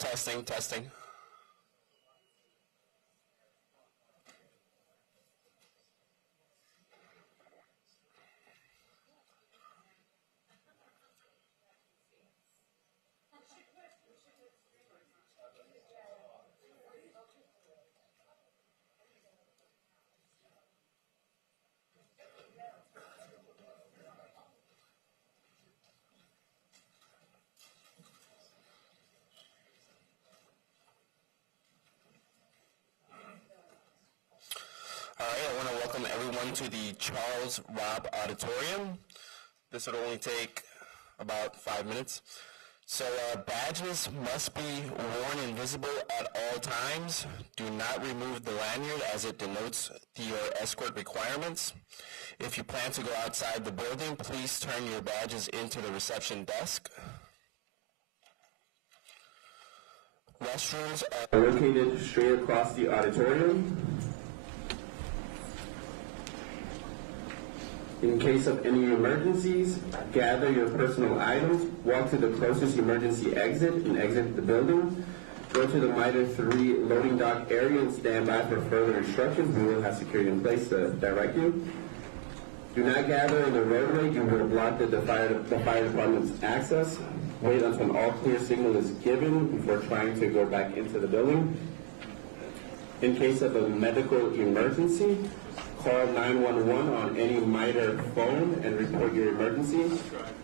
Testing, testing. All right, I want to welcome everyone to the Charles Robb Auditorium. This would only take about 5 minutes. So badges must be worn and visible at all times. Do not remove the lanyard as it denotes your escort requirements. If you plan to go outside the building, please turn your badges into the reception desk. Restrooms are located straight across the auditorium. In case of any emergencies, gather your personal items, walk to the closest emergency exit and exit the building. Go to the MITRE 3 loading dock area and stand by for further instructions. We will have security in place to direct you. Do not gather in the roadway. You will block the fire department's access. Wait until an all clear signal is given before trying to go back into the building. In case of a medical emergency, call 911 on any MITRE phone and report your emergency.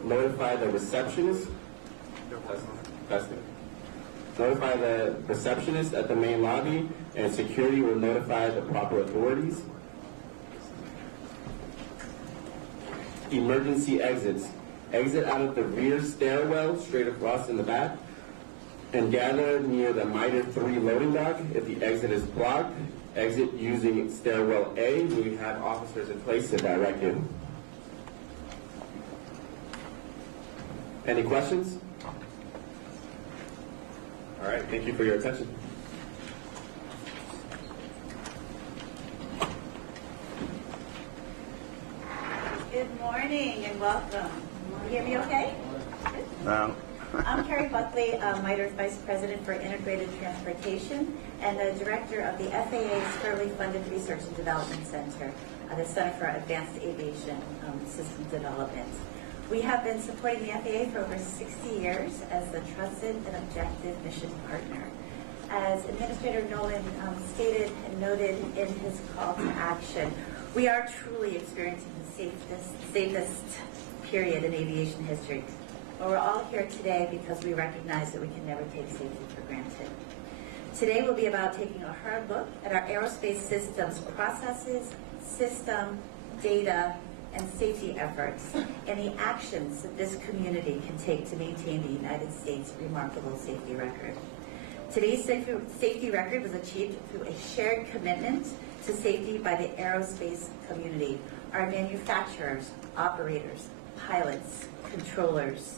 Notify the receptionist. Notify the receptionist at the main lobby, and security will notify the proper authorities. Emergency exits. Exit out of the rear stairwell straight across in the back and gather near the MITRE 3 loading dock. If the exit is blocked, exit using stairwell A. We have officers in place to direct you. Any questions? All right, thank you for your attention. Good morning and welcome. Can you hear me okay? No. I'm Carrie Buckley, MITRE's Vice President for Integrated Transportation and the Director of the FAA's federally funded Research and Development Center, the Center for Advanced Aviation Systems Development. We have been supporting the FAA for over 60 years as the trusted and objective mission partner. As Administrator Nolan stated and noted in his call to action, we are truly experiencing the safest period in aviation history. But we're all here today because we recognize that we can never take safety for granted. Today will be about taking a hard look at our aerospace systems processes, system, data, and safety efforts, and the actions that this community can take to maintain the United States' remarkable safety record. Today's safety record was achieved through a shared commitment to safety by the aerospace community, our manufacturers, operators, pilots, controllers,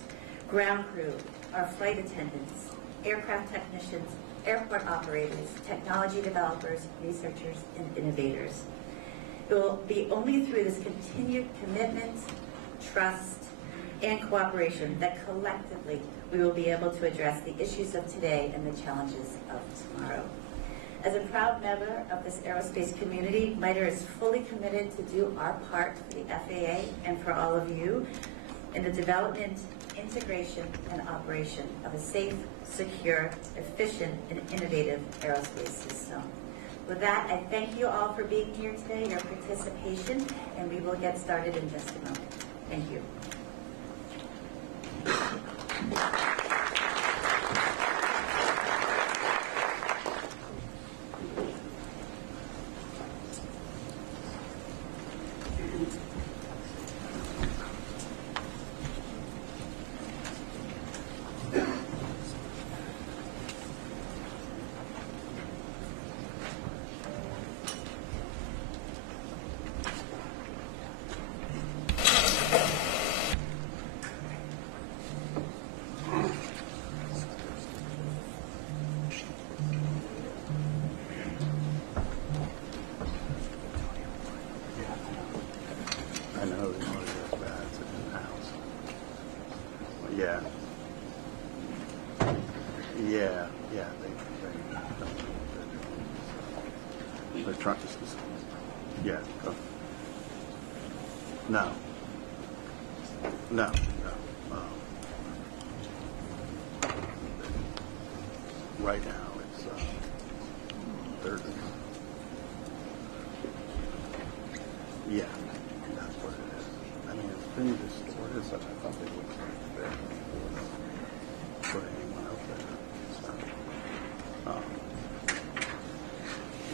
ground crew, our flight attendants, aircraft technicians, airport operators, technology developers, researchers, and innovators. It will be only through this continued commitment, trust, and cooperation that collectively we will be able to address the issues of today and the challenges of tomorrow. As a proud member of this aerospace community, MITRE is fully committed to do our part for the FAA and for all of you in the development, integration, and operation of a safe, secure, efficient, and innovative aerospace system. With that, I thank you all for being here today, your participation, and we will get started in just a moment. Thank you. Yeah. Yeah, they're trying to. Yeah. No. No. Right now, it's third. Yeah, that's what it is. I mean, it's been distorted, so I thought they would put anyone out there. So,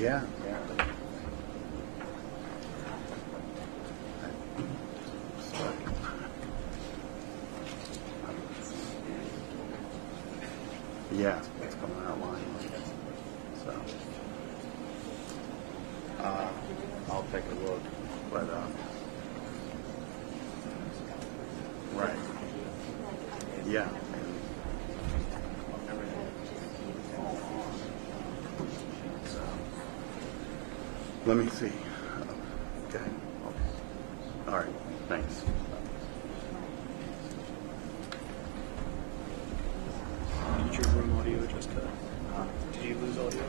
yeah. Yeah, it's coming out line. So, I'll take a look, but right, yeah. So, let me see. Okay. All right. Thanks. Did your room audio just cut? Did you lose audio?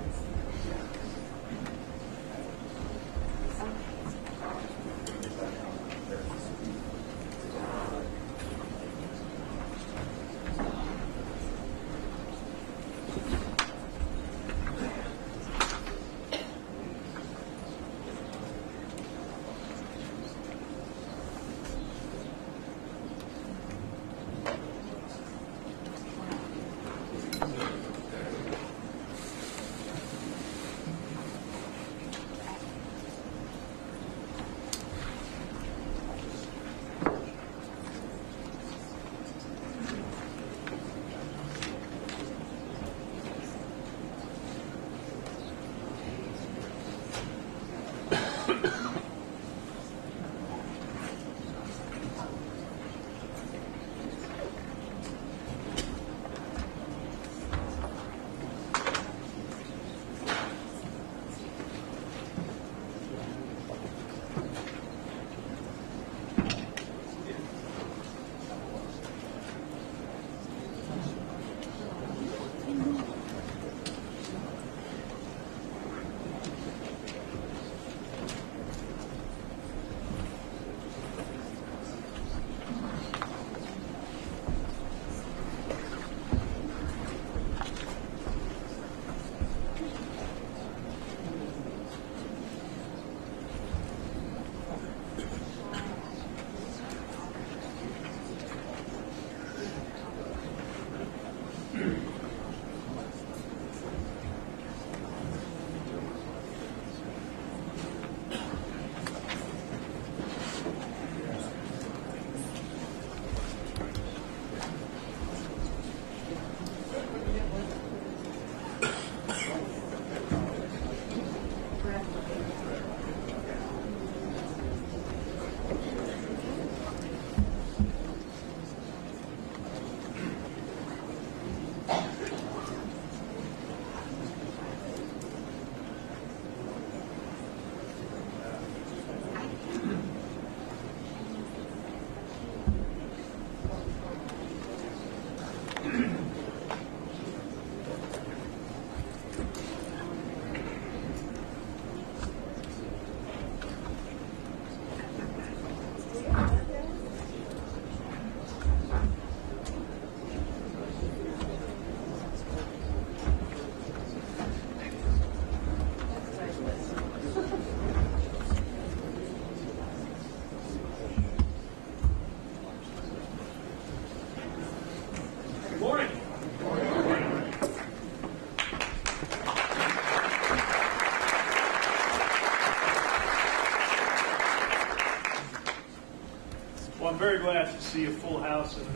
Well, I'm very glad to see a full house and an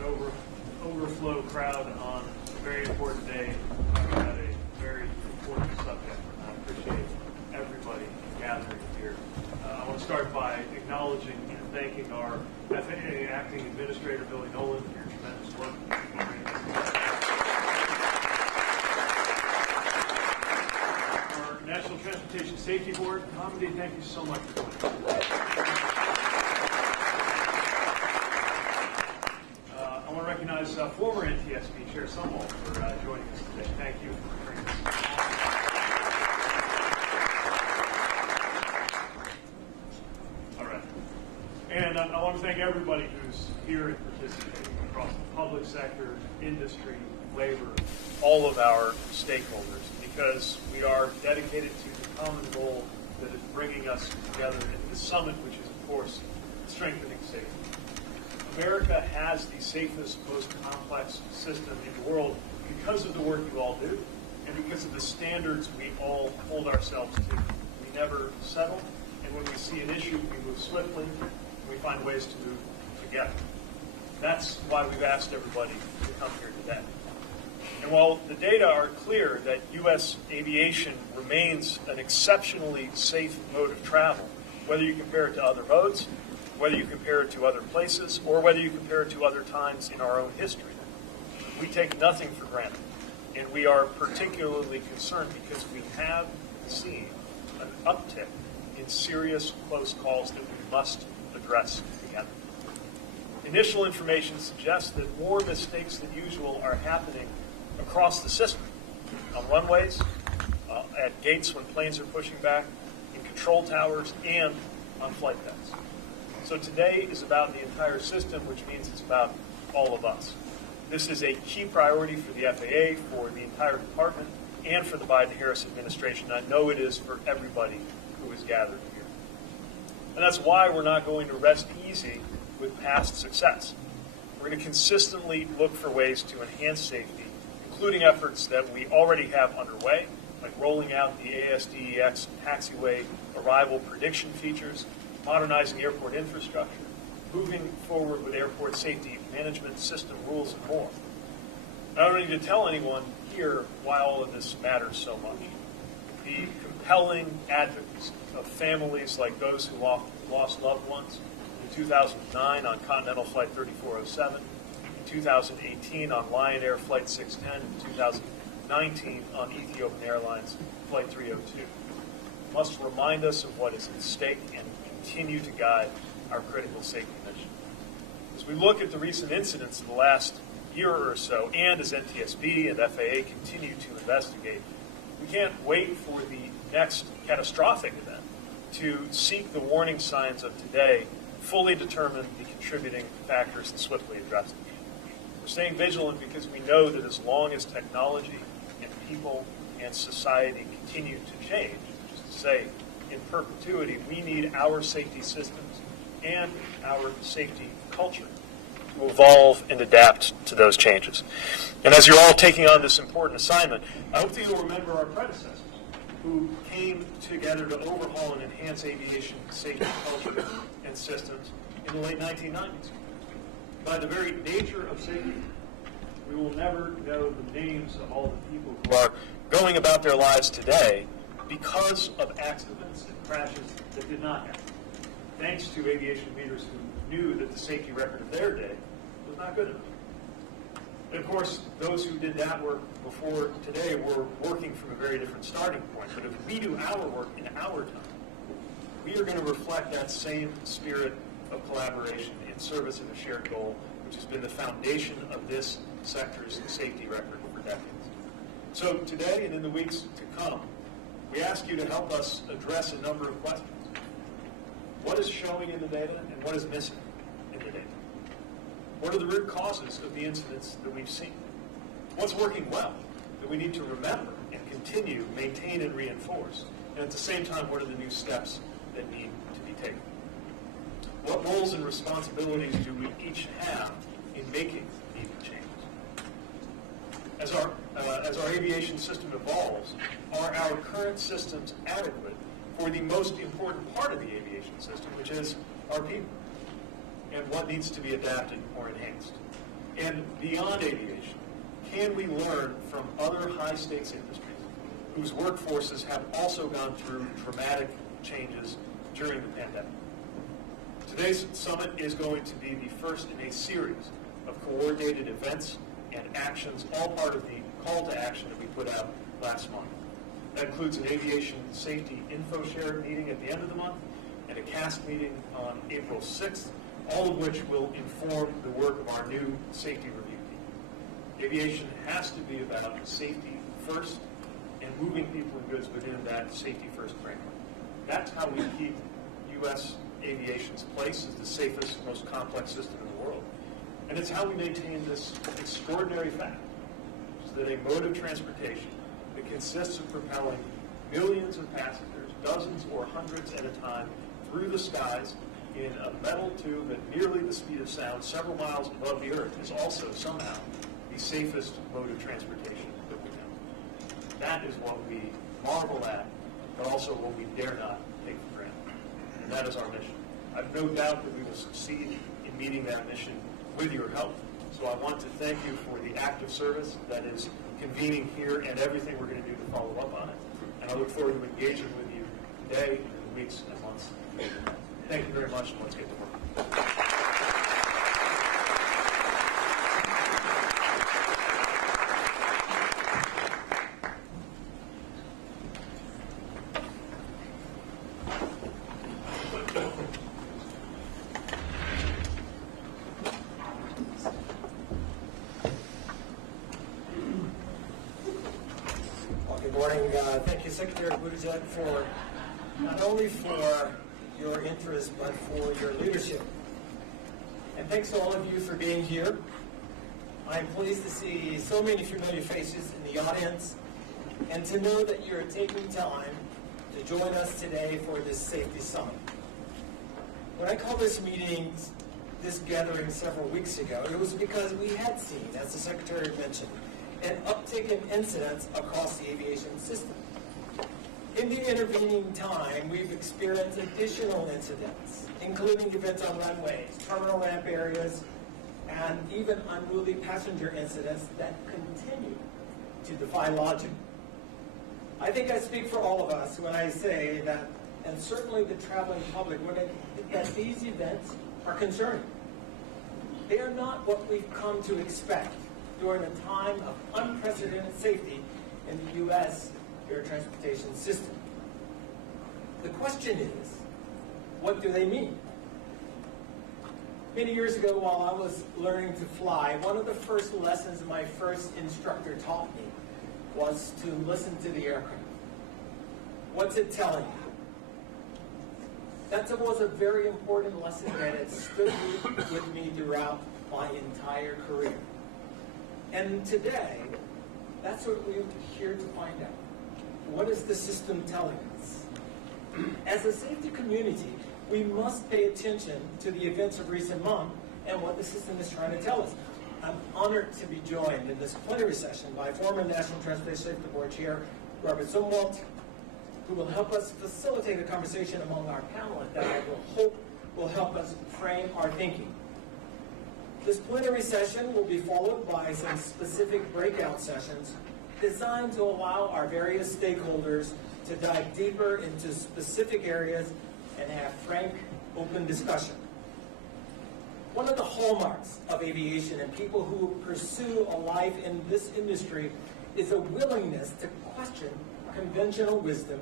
overflow crowd on a very important day about a very important subject. I appreciate everybody gathering here. I want to start by acknowledging and thanking our FAA Acting Administrator, Billy Nolan, for your tremendous work. Our National Transportation Safety Board, Hamdi, thank you so much for joining us. I want to recognize course, former NTSB Chair Sumwalt for joining us today. Thank you for bringing us. All right. And I want to thank everybody who's here and participating across the public sector, industry, labor, all of our stakeholders, because we are dedicated to the common goal that is bringing us together at this summit, which is, of course, strengthening safety. America has the safest, most complex system in the world because of the work you all do and because of the standards we all hold ourselves to. We never settle, and when we see an issue, we move swiftly, and we find ways to move together. That's why we've asked everybody to come here today. And while the data are clear that U.S. aviation remains an exceptionally safe mode of travel, whether you compare it to other modes, whether you compare it to other places, or whether you compare it to other times in our own history, we take nothing for granted. And we are particularly concerned because we have seen an uptick in serious close calls that we must address together. Initial information suggests that more mistakes than usual are happening across the system, on runways, at gates when planes are pushing back, in control towers, and on flight decks. So today is about the entire system, which means it's about all of us. This is a key priority for the FAA, for the entire department, and for the Biden-Harris administration. I know it is for everybody who is gathered here. And that's why we're not going to rest easy with past success. We're going to consistently look for ways to enhance safety, including efforts that we already have underway, like rolling out the ASDEX taxiway arrival prediction features, modernizing airport infrastructure, moving forward with airport safety management system rules, and more. I don't need to tell anyone here why all of this matters so much. The compelling advocacy of families like those who lost loved ones in 2009 on Continental Flight 3407, in 2018 on Lion Air Flight 610, in 2019 on Ethiopian Airlines Flight 302 must remind us of what is at stake and continue to guide our critical safety mission. As we look at the recent incidents of the last year or so, and as NTSB and FAA continue to investigate, we can't wait for the next catastrophic event to seek the warning signs of today, fully determine the contributing factors, and swiftly address them. We're staying vigilant because we know that as long as technology and people and society continue to change, which is to say, in perpetuity, we need our safety systems and our safety culture to evolve and adapt to those changes. And as you're all taking on this important assignment, I hope that you'll remember our predecessors who came together to overhaul and enhance aviation safety culture and systems in the late 1990s. By the very nature of safety, we will never know the names of all the people who are going about their lives today because of accidents and crashes that did not happen, thanks to aviation leaders who knew that the safety record of their day was not good enough. And of course, those who did that work before today were working from a very different starting point. But if we do our work in our time, we are going to reflect that same spirit of collaboration in service of a shared goal, which has been the foundation of this sector's safety record for decades. So today and in the weeks to come, we ask you to help us address a number of questions. What is showing in the data and what is missing in the data? What are the root causes of the incidents that we've seen? What's working well that we need to remember and continue, maintain, and reinforce? And at the same time, what are the new steps that need to be taken? What roles and responsibilities do we each have in making these changes? As our aviation system evolves, are our current systems adequate for the most important part of the aviation system, which is our people, and what needs to be adapted or enhanced? And beyond aviation, can we learn from other high-stakes industries whose workforces have also gone through dramatic changes during the pandemic? Today's summit is going to be the first in a series of coordinated events and actions, all part of the call to action that we put out last month. That includes an aviation safety info share meeting at the end of the month and a CAST meeting on April 6th, all of which will inform the work of our new safety review team. Aviation has to be about safety first and moving people and goods within that safety first framework. That's how we keep U.S. aviation's place as the safest, most complex system in the world. And it's how we maintain this extraordinary fact, which is that a mode of transportation that consists of propelling millions of passengers, dozens or hundreds at a time, through the skies in a metal tube at nearly the speed of sound, several miles above the earth, is also somehow the safest mode of transportation that we know. That is what we marvel at, but also what we dare not take for granted. And that is our mission. I have no doubt that we will succeed in meeting that mission with your help. So I want to thank you for the active service that is convening here and everything we're going to do to follow up on it. And I look forward to engaging with you today, in the weeks and months. Thank you very much, and let's get to work. Good morning. Thank you, Secretary Buttigieg, for not only for your interest, but for your leadership. And thanks to all of you for being here. I'm pleased to see so many familiar faces in the audience and to know that you're taking time to join us today for this safety summit. When I called this meeting, this gathering several weeks ago, it was because we had seen, as the Secretary mentioned, an uptick in incidents across the aviation system. In the intervening time, we've experienced additional incidents, including events on runways, terminal ramp areas, and even unruly passenger incidents that continue to defy logic. I think I speak for all of us when I say that, and certainly the traveling public, that these events are concerning. They are not what we've come to expect during a time of unprecedented safety in the U.S. air transportation system. The question is, what do they mean? Many years ago, while I was learning to fly, one of the first lessons my first instructor taught me was to listen to the aircraft. What's it telling you? That was a very important lesson that has stood with me throughout my entire career. And today, that's what we're here to find out. What is the system telling us? As a safety community, we must pay attention to the events of recent months and what the system is trying to tell us. I'm honored to be joined in this plenary session by former National Transportation Safety Board Chair Robert Zumwalt, who will help us facilitate a conversation among our panelists that I will hope will help us frame our thinking. This plenary session will be followed by some specific breakout sessions designed to allow our various stakeholders to dive deeper into specific areas and have frank, open discussion. One of the hallmarks of aviation and people who pursue a life in this industry is a willingness to question conventional wisdom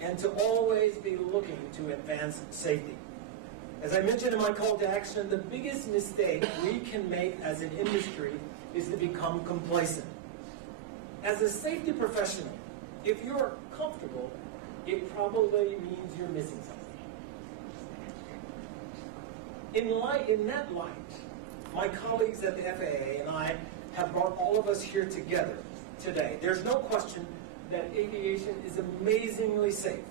and to always be looking to advance safety. As I mentioned in my call to action, the biggest mistake we can make as an industry is to become complacent. As a safety professional, if you're comfortable, it probably means you're missing something. In that light, my colleagues at the FAA and I have brought all of us here together today. There's no question that aviation is amazingly safe,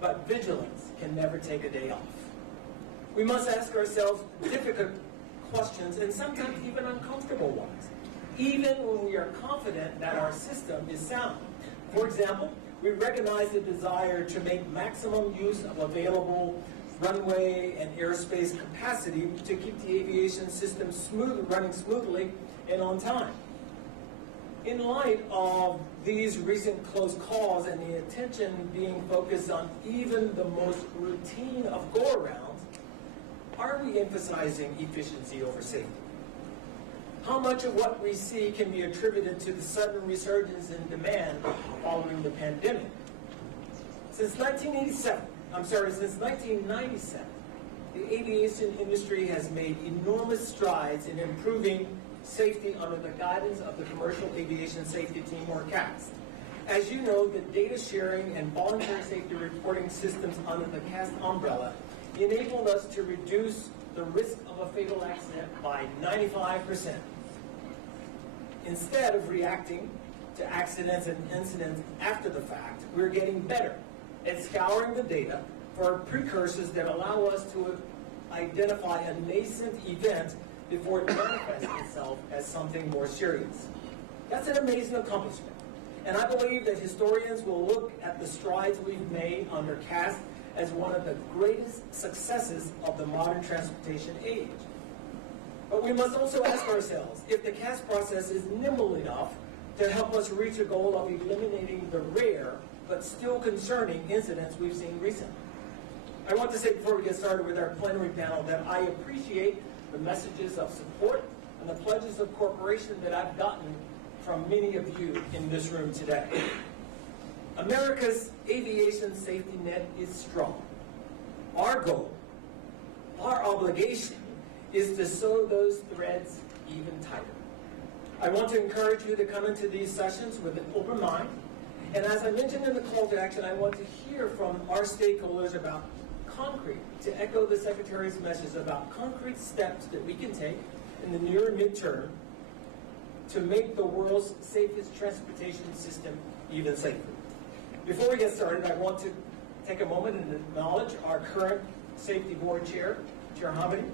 but vigilance can never take a day off. We must ask ourselves difficult questions and sometimes even uncomfortable ones, even when we are confident that our system is sound. For example, we recognize the desire to make maximum use of available runway and airspace capacity to keep the aviation system running smoothly and on time. In light of these recent close calls and the attention being focused on even the most routine of go-arounds, are we emphasizing efficiency over safety? How much of what we see can be attributed to the sudden resurgence in demand following the pandemic? Since 1997, the aviation industry has made enormous strides in improving safety under the guidance of the Commercial Aviation Safety Team, or CAST. As you know, the data sharing and voluntary safety reporting systems under the CAST umbrella enabled us to reduce the risk of a fatal accident by 95%. Instead of reacting to accidents and incidents after the fact, we're getting better at scouring the data for precursors that allow us to identify a nascent event before it manifests itself as something more serious. That's an amazing accomplishment. And I believe that historians will look at the strides we've made under CAST as one of the greatest successes of the modern transportation age. But we must also ask ourselves if the CAST process is nimble enough to help us reach a goal of eliminating the rare but still concerning incidents we've seen recently. I want to say before we get started with our plenary panel that I appreciate the messages of support and the pledges of cooperation that I've gotten from many of you in this room today. America's aviation safety net is strong. Our goal, our obligation, is to sew those threads even tighter. I want to encourage you to come into these sessions with an open mind. And as I mentioned in the call to action, I want to hear from our stakeholders about concrete, to echo the Secretary's message about concrete steps that we can take in the near and midterm to make the world's safest transportation system even safer. Before we get started, I want to take a moment and acknowledge our current Safety Board Chair, Chair Hamidi,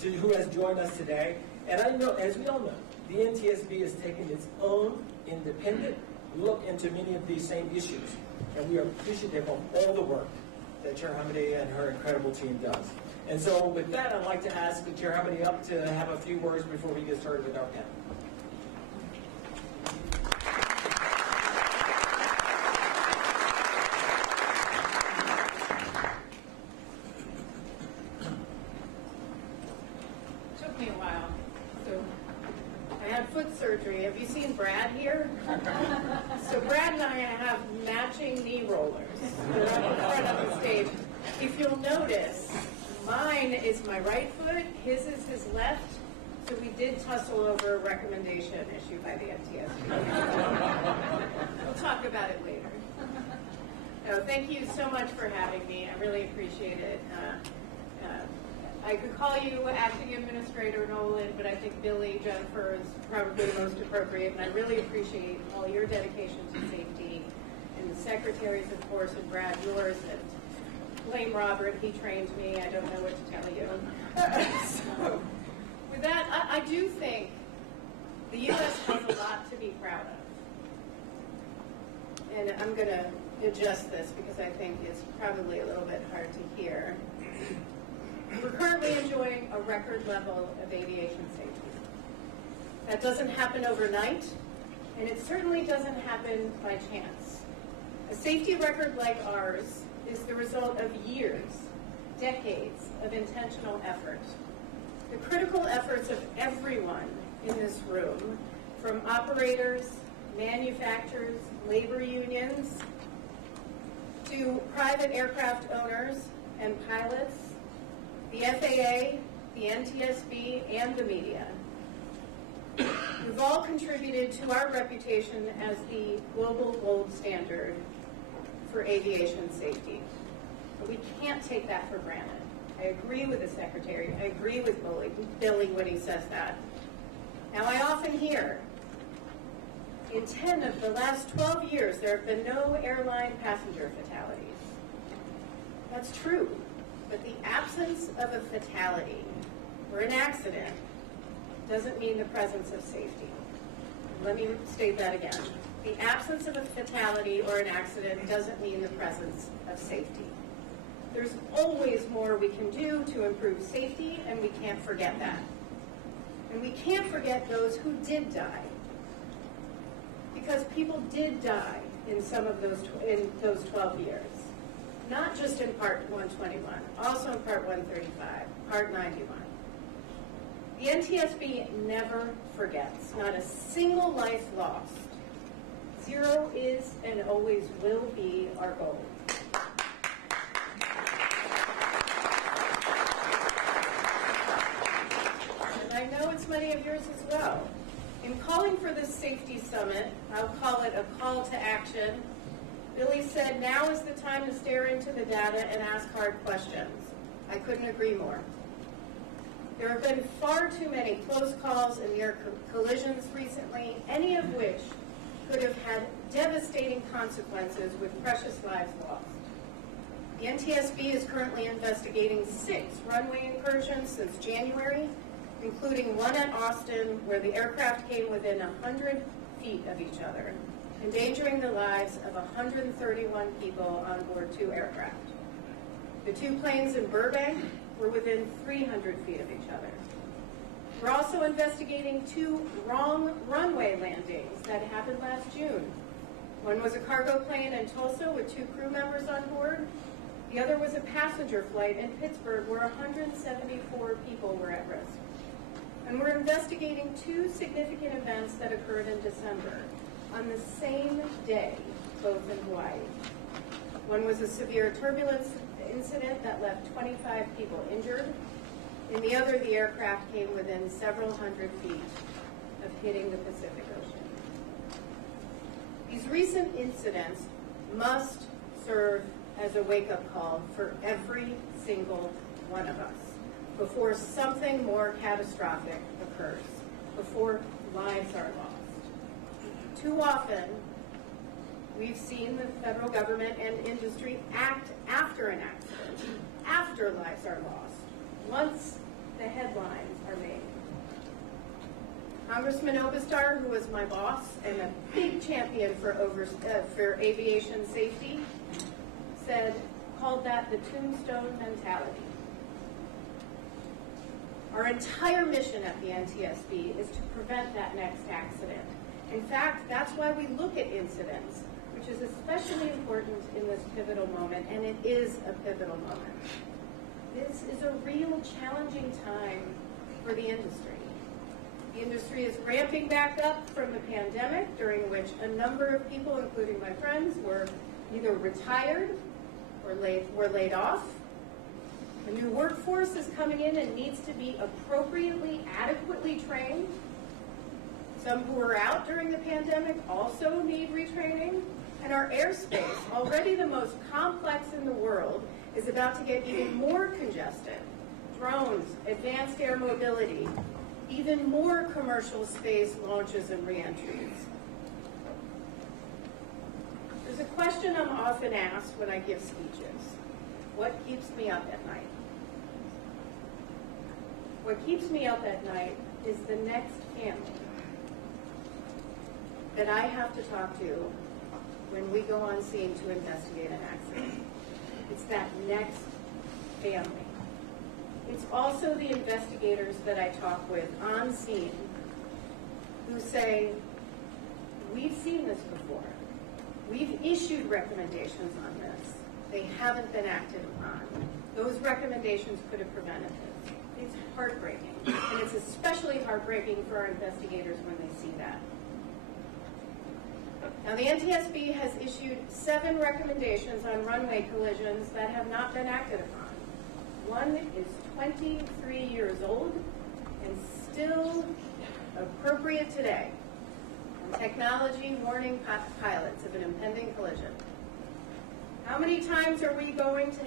who has joined us today. And I know, as we all know, the NTSB has taken its own independent look into many of these same issues. And we are appreciative of all the work that Chair Hamidi and her incredible team does. And so with that, I'd like to ask Chair Hamidi up to have a few words before we get started with our panel. Took me a while. So I had foot surgery. Have you seen Brad here? So Brad and I have matching knee rollers. They're up in front of the stage. If you'll notice, mine is my right foot, his is his left. So we did tussle over a recommendation issued by the NTSB. We'll talk about it later. No, thank you so much for having me. I really appreciate it. I could call you Acting Administrator Nolan, but I think Billy Jennifer is probably most appropriate, and I really appreciate all your dedication to safety, and the Secretaries, of course, and Brad, yours, and blame Robert, he trained me, I don't know what to tell you. So, with that, I do think the U.S. has a lot to be proud of. And I'm going to adjust this because I think it's probably a little bit hard to hear. We're currently enjoying a record level of aviation safety. That doesn't happen overnight, and it certainly doesn't happen by chance. A safety record like ours is the result of years, decades of intentional effort. The critical efforts of everyone in this room, from operators, manufacturers, labor unions, to private aircraft owners and pilots, the FAA, the NTSB, and the media. We've all contributed to our reputation as the global gold standard for aviation safety. But we can't take that for granted. I agree with the Secretary. I agree with Billy when he says that. Now, I often hear, in 10 of the last 12 years, there have been no airline passenger fatalities. That's true. But the absence of a fatality or an accident doesn't mean the presence of safety. Let me state that again. The absence of a fatality or an accident doesn't mean the presence of safety. There's always more we can do to improve safety, and we can't forget that. And we can't forget those who did die. Because people did die in some of those 12 years. Not just in Part 121, also in Part 135, Part 91. The NTSB never forgets, not a single life lost. Zero is and always will be our goal. And I know it's perhaps many of yours as well. In calling for this safety summit, I'll call it a call to action, Billy said, now is the time to stare into the data and ask hard questions. I couldn't agree more. There have been far too many close calls and near collisions recently, any of which could have had devastating consequences with precious lives lost. The NTSB is currently investigating 6 runway incursions since January, including one at Austin where the aircraft came within 100 feet of each other, endangering the lives of 131 people on board 2 aircraft. The 2 planes in Burbank were within 300 feet of each other. We're also investigating 2 wrong runway landings that happened last June. One was a cargo plane in Tulsa with 2 crew members on board. The other was a passenger flight in Pittsburgh where 174 people were at risk. And we're investigating 2 significant events that occurred in December on the same day, both in Hawaii. One was a severe turbulence incident that left 25 people injured. In the other, the aircraft came within several hundred feet of hitting the Pacific Ocean. These recent incidents must serve as a wake-up call for every single one of us before something more catastrophic occurs, before lives are lost. Too often, we've seen the federal government and industry act after an accident, after lives are lost, once the headlines are made. Congressman Obastar, who was my boss and a big champion for aviation safety, called that the tombstone mentality. Our entire mission at the NTSB is to prevent that next accident. In fact, that's why we look at incidents, which is especially important in this pivotal moment, and it is a pivotal moment. This is a real challenging time for the industry. The industry is ramping back up from the pandemic, during which a number of people, including my friends, were either retired or were laid off. A new workforce is coming in and needs to be appropriately, adequately trained. Some who were out during the pandemic also need retraining. And our airspace, already the most complex in the world, is about to get even more congested. Drones, advanced air mobility, even more commercial space launches and reentries. There's a question I'm often asked when I give speeches. What keeps me up at night? What keeps me up at night is the next family that I have to talk to when we go on scene to investigate an accident. It's that next family. It's also the investigators that I talk with on scene who say, we've seen this before. We've issued recommendations on this. They haven't been acted upon. Those recommendations could have prevented this. It's heartbreaking. And it's especially heartbreaking for our investigators when they see that. Now, the NTSB has issued 7 recommendations on runway collisions that have not been acted upon. One is 23 years old and still appropriate today. On technology warning pilots of an impending collision. How many times are we going to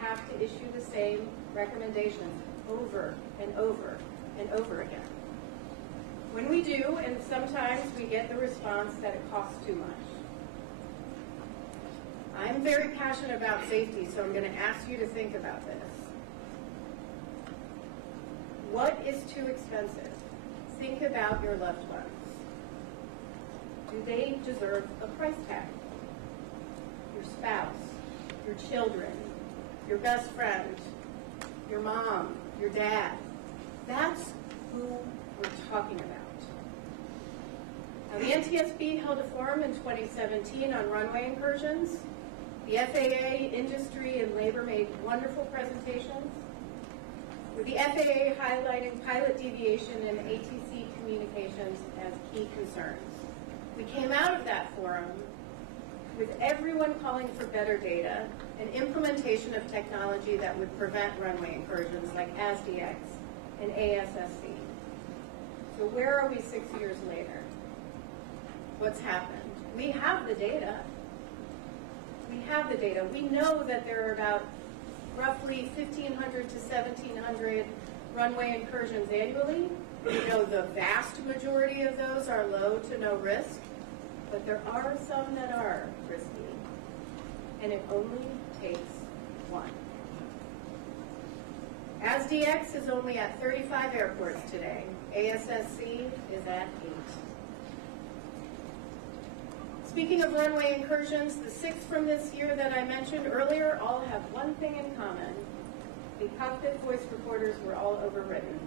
have to issue the same recommendations over and over and over again? When we do, and sometimes we get the response that it costs too much. I'm very passionate about safety, so I'm going to ask you to think about this. What is too expensive? Think about your loved ones. Do they deserve a price tag? Your spouse, your children, your best friend, your mom, your dad. That's who we're talking about. Now, the NTSB held a forum in 2017 on runway incursions. The FAA, industry, and labor made wonderful presentations, with the FAA highlighting pilot deviation and ATC communications as key concerns. We came out of that forum with everyone calling for better data and implementation of technology that would prevent runway incursions like ASDX and ASSC. So where are we 6 years later? What's happened? We have the data. We have the data. We know that there are about roughly 1,500 to 1,700 runway incursions annually. We know the vast majority of those are low to no risk, but there are some that are risky, and it only takes one. ASDX is only at 35 airports today. ASSC is at 8. Speaking of runway incursions, the 6 from this year that I mentioned earlier all have one thing in common. The cockpit voice recorders were all overwritten.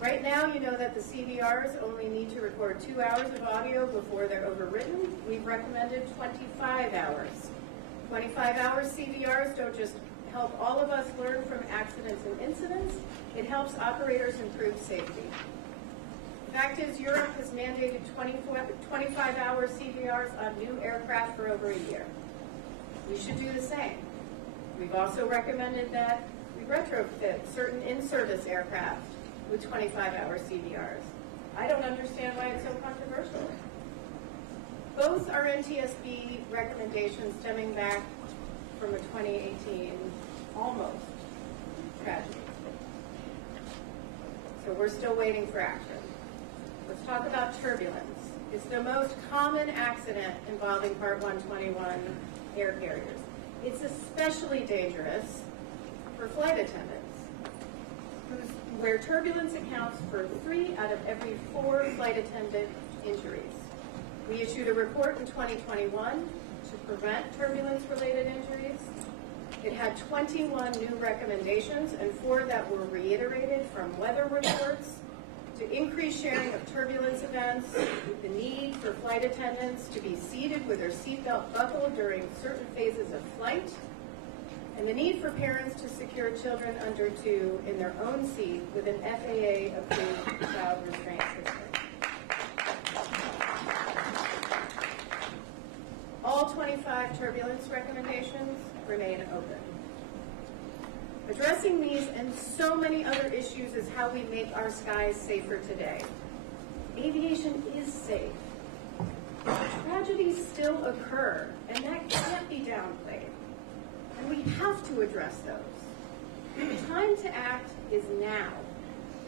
Right now, you know that the CVRs only need to record 2 hours of audio before they're overwritten. We've recommended 25 hours. 25-hour CVRs don't just help all of us learn from accidents and incidents, it helps operators improve safety. The fact is, Europe has mandated 25-hour CVRs on new aircraft for over a year. We should do the same. We've also recommended that we retrofit certain in-service aircraft with 25-hour CVRs. I don't understand why it's so controversial. Both are NTSB recommendations stemming back from a 2018 almost tragedy. So we're still waiting for action. Let's talk about turbulence. It's the most common accident involving Part 121 air carriers. It's especially dangerous for flight attendants, where turbulence accounts for 3 out of every 4 flight attendant injuries. We issued a report in 2021 to prevent turbulence-related injuries. It had 21 new recommendations and 4 that were reiterated from weather reports to increase sharing of turbulence events, the need for flight attendants to be seated with their seatbelt buckled during certain phases of flight, and the need for parents to secure children under 2 in their own seat with an FAA-approved child restraint system. All 25 turbulence recommendations remain open. Addressing these and so many other issues is how we make our skies safer today. Aviation is safe. Tragedies still occur, and that can't be downplayed. And we have to address those. The time to act is now.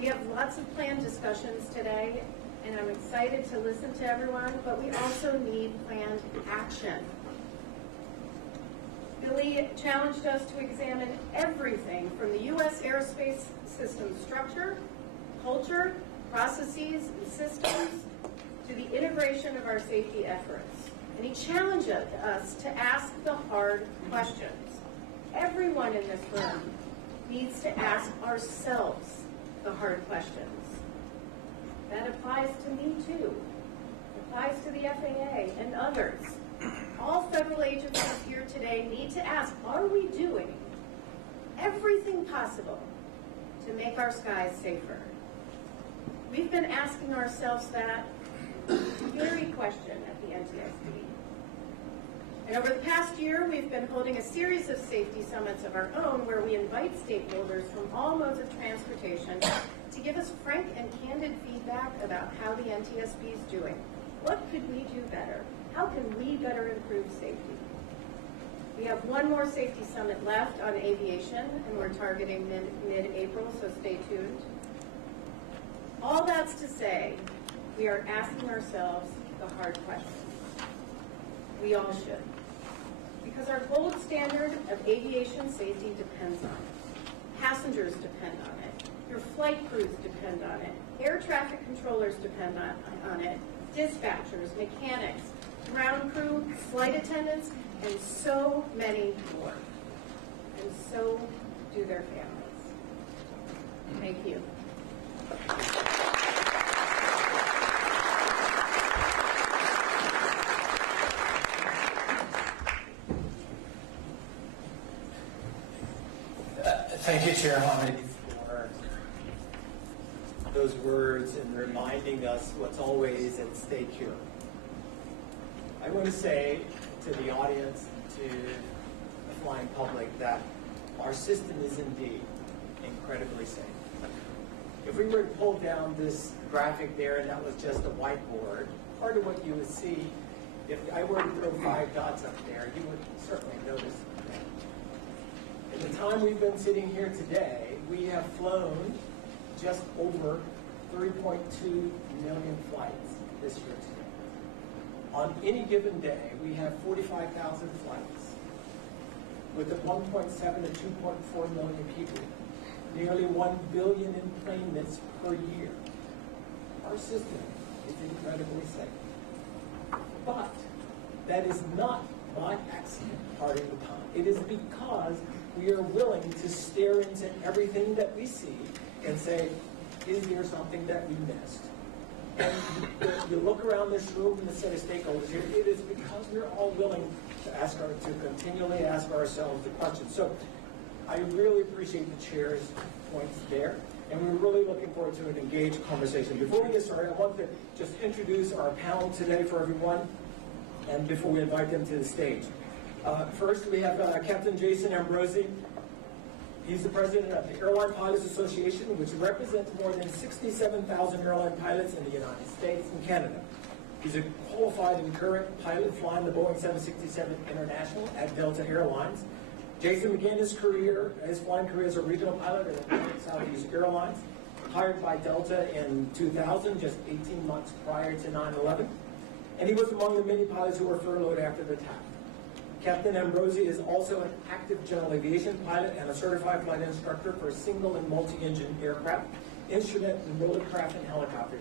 We have lots of planned discussions today, and I'm excited to listen to everyone, but we also need planned action. Billy challenged us to examine everything from the U.S. airspace system structure, culture, processes, and systems, to the integration of our safety efforts. And he challenged us to ask the hard questions. Everyone in this room needs to ask ourselves the hard questions. That applies to me too. It applies to the FAA and others. All federal agencies here today need to ask, are we doing everything possible to make our skies safer? We've been asking ourselves that very question at the NTSB. And over the past year, we've been holding a series of safety summits of our own where we invite stakeholders from all modes of transportation to give us frank and candid feedback about how the NTSB is doing. What could we do better? How can we better improve safety? We have one more safety summit left on aviation, and we're targeting mid-April, so stay tuned. All that's to say, we are asking ourselves the hard questions. We all should. Because our gold standard of aviation safety depends on it. Passengers depend on it. Your flight crews depend on it. Air traffic controllers depend on it. Dispatchers, mechanics, ground crew, flight attendants, and so many more. And so do their families. Thank you. Thank you, Chair Hamid, for those words and reminding us what's always at stake here. I want to say to the audience and to the flying public that our system is indeed incredibly safe. If we were to pull down this graphic there and that was just a whiteboard, part of what you would see, if I were to throw 5 dots up there, you would certainly notice that. In the time we've been sitting here today, we have flown just over 3.2 million flights this year today. On any given day, we have 45,000 flights with 1.7 to 2.4 million people, nearly 1 billion enplanements per year. Our system is incredibly safe. But that is not by accident part of the time. It is because we are willing to stare into everything that we see and say, is there something that we missed? And you look around this room and the set of stakeholders here, it is because we're all willing to continually ask ourselves the questions. So I really appreciate the chair's points there, and we're really looking forward to an engaged conversation. Before we get started, I want to just introduce our panel today for everyone, and before we invite them to the stage. First, we have Captain Jason Ambrosi. He's the president of the Airline Pilots Association, which represents more than 67,000 airline pilots in the United States and Canada. He's a qualified and current pilot flying the Boeing 767 International at Delta Airlines. Jason began his flying career as a regional pilot at Atlantic Southeast Airlines, hired by Delta in 2000, just 18 months prior to 9/11. And he was among the many pilots who were furloughed after the attack. Captain Ambrosi is also an active general aviation pilot and a certified flight instructor for single and multi-engine aircraft, instrument and rotorcraft, and helicopters.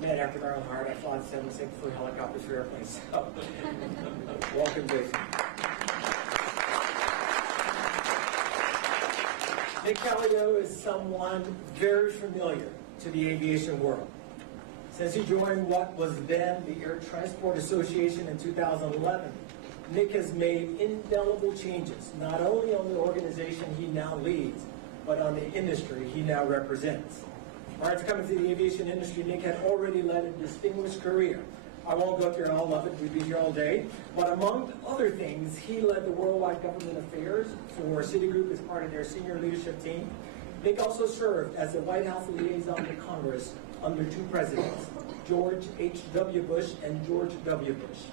Man, after my own heart, I fly the 767 for helicopters for airplanes. So, welcome, Jason. Nick Callio is someone very familiar to the aviation world. Since he joined what was then the Air Transport Association in 2011, Nick has made indelible changes, not only on the organization he now leads, but on the industry he now represents. Prior to coming to the aviation industry, Nick had already led a distinguished career. I won't go through all of it, we'd be here all day. But among other things, he led the worldwide government affairs for Citigroup as part of their senior leadership team. Nick also served as the White House liaison to Congress under 2 presidents, George H.W. Bush and George W. Bush.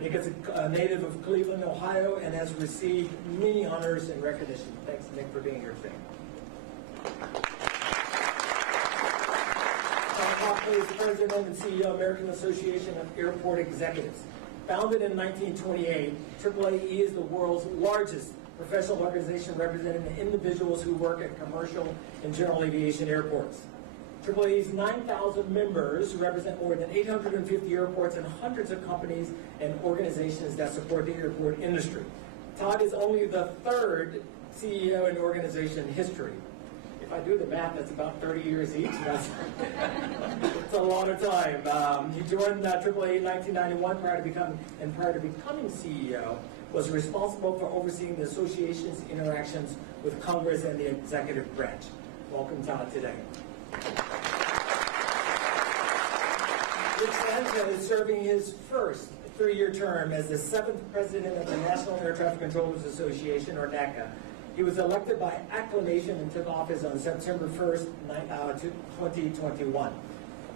Nick is a native of Cleveland, Ohio, and has received many honors and recognition. Thanks, Nick, for being here today. Tom Copley is the president and CEO of American Association of Airport Executives. Founded in 1928, AAAE is the world's largest professional organization representing the individuals who work at commercial and general aviation airports. AAAE's 9,000 members represent more than 850 airports and hundreds of companies and organizations that support the airport industry. Todd is only the 3rd CEO in organization history. If I do the math, that's about 30 years each. That's a lot of time. He joined AAA in 1991 prior to becoming CEO, was responsible for overseeing the association's interactions with Congress and the executive branch. Welcome, Todd, today. Rick Sanchez is serving his first 3-year term as the 7th president of the National Air Traffic Controllers Association, or NACA. He was elected by acclamation and took office on September 1st, 2021.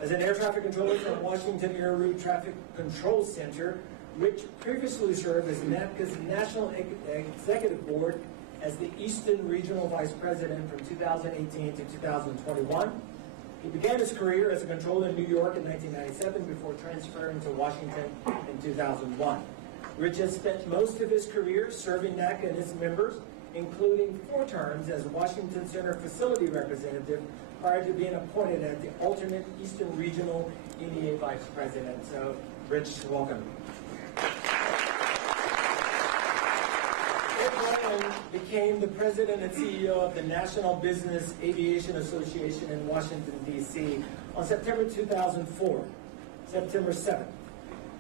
As an air traffic controller from Washington Air Route Traffic Control Center, Rich previously served as NACA's National Executive Board as the Eastern Regional Vice President from 2018 to 2021. He began his career as a controller in New York in 1997 before transferring to Washington in 2001. Rich has spent most of his career serving NACA and its members, including 4 terms as Washington Center Facility Representative prior to being appointed as the alternate Eastern Regional EMEA Vice President. So, Rich, welcome. Became the president and CEO of the National Business Aviation Association in Washington, D.C. on September 2004, September 7th.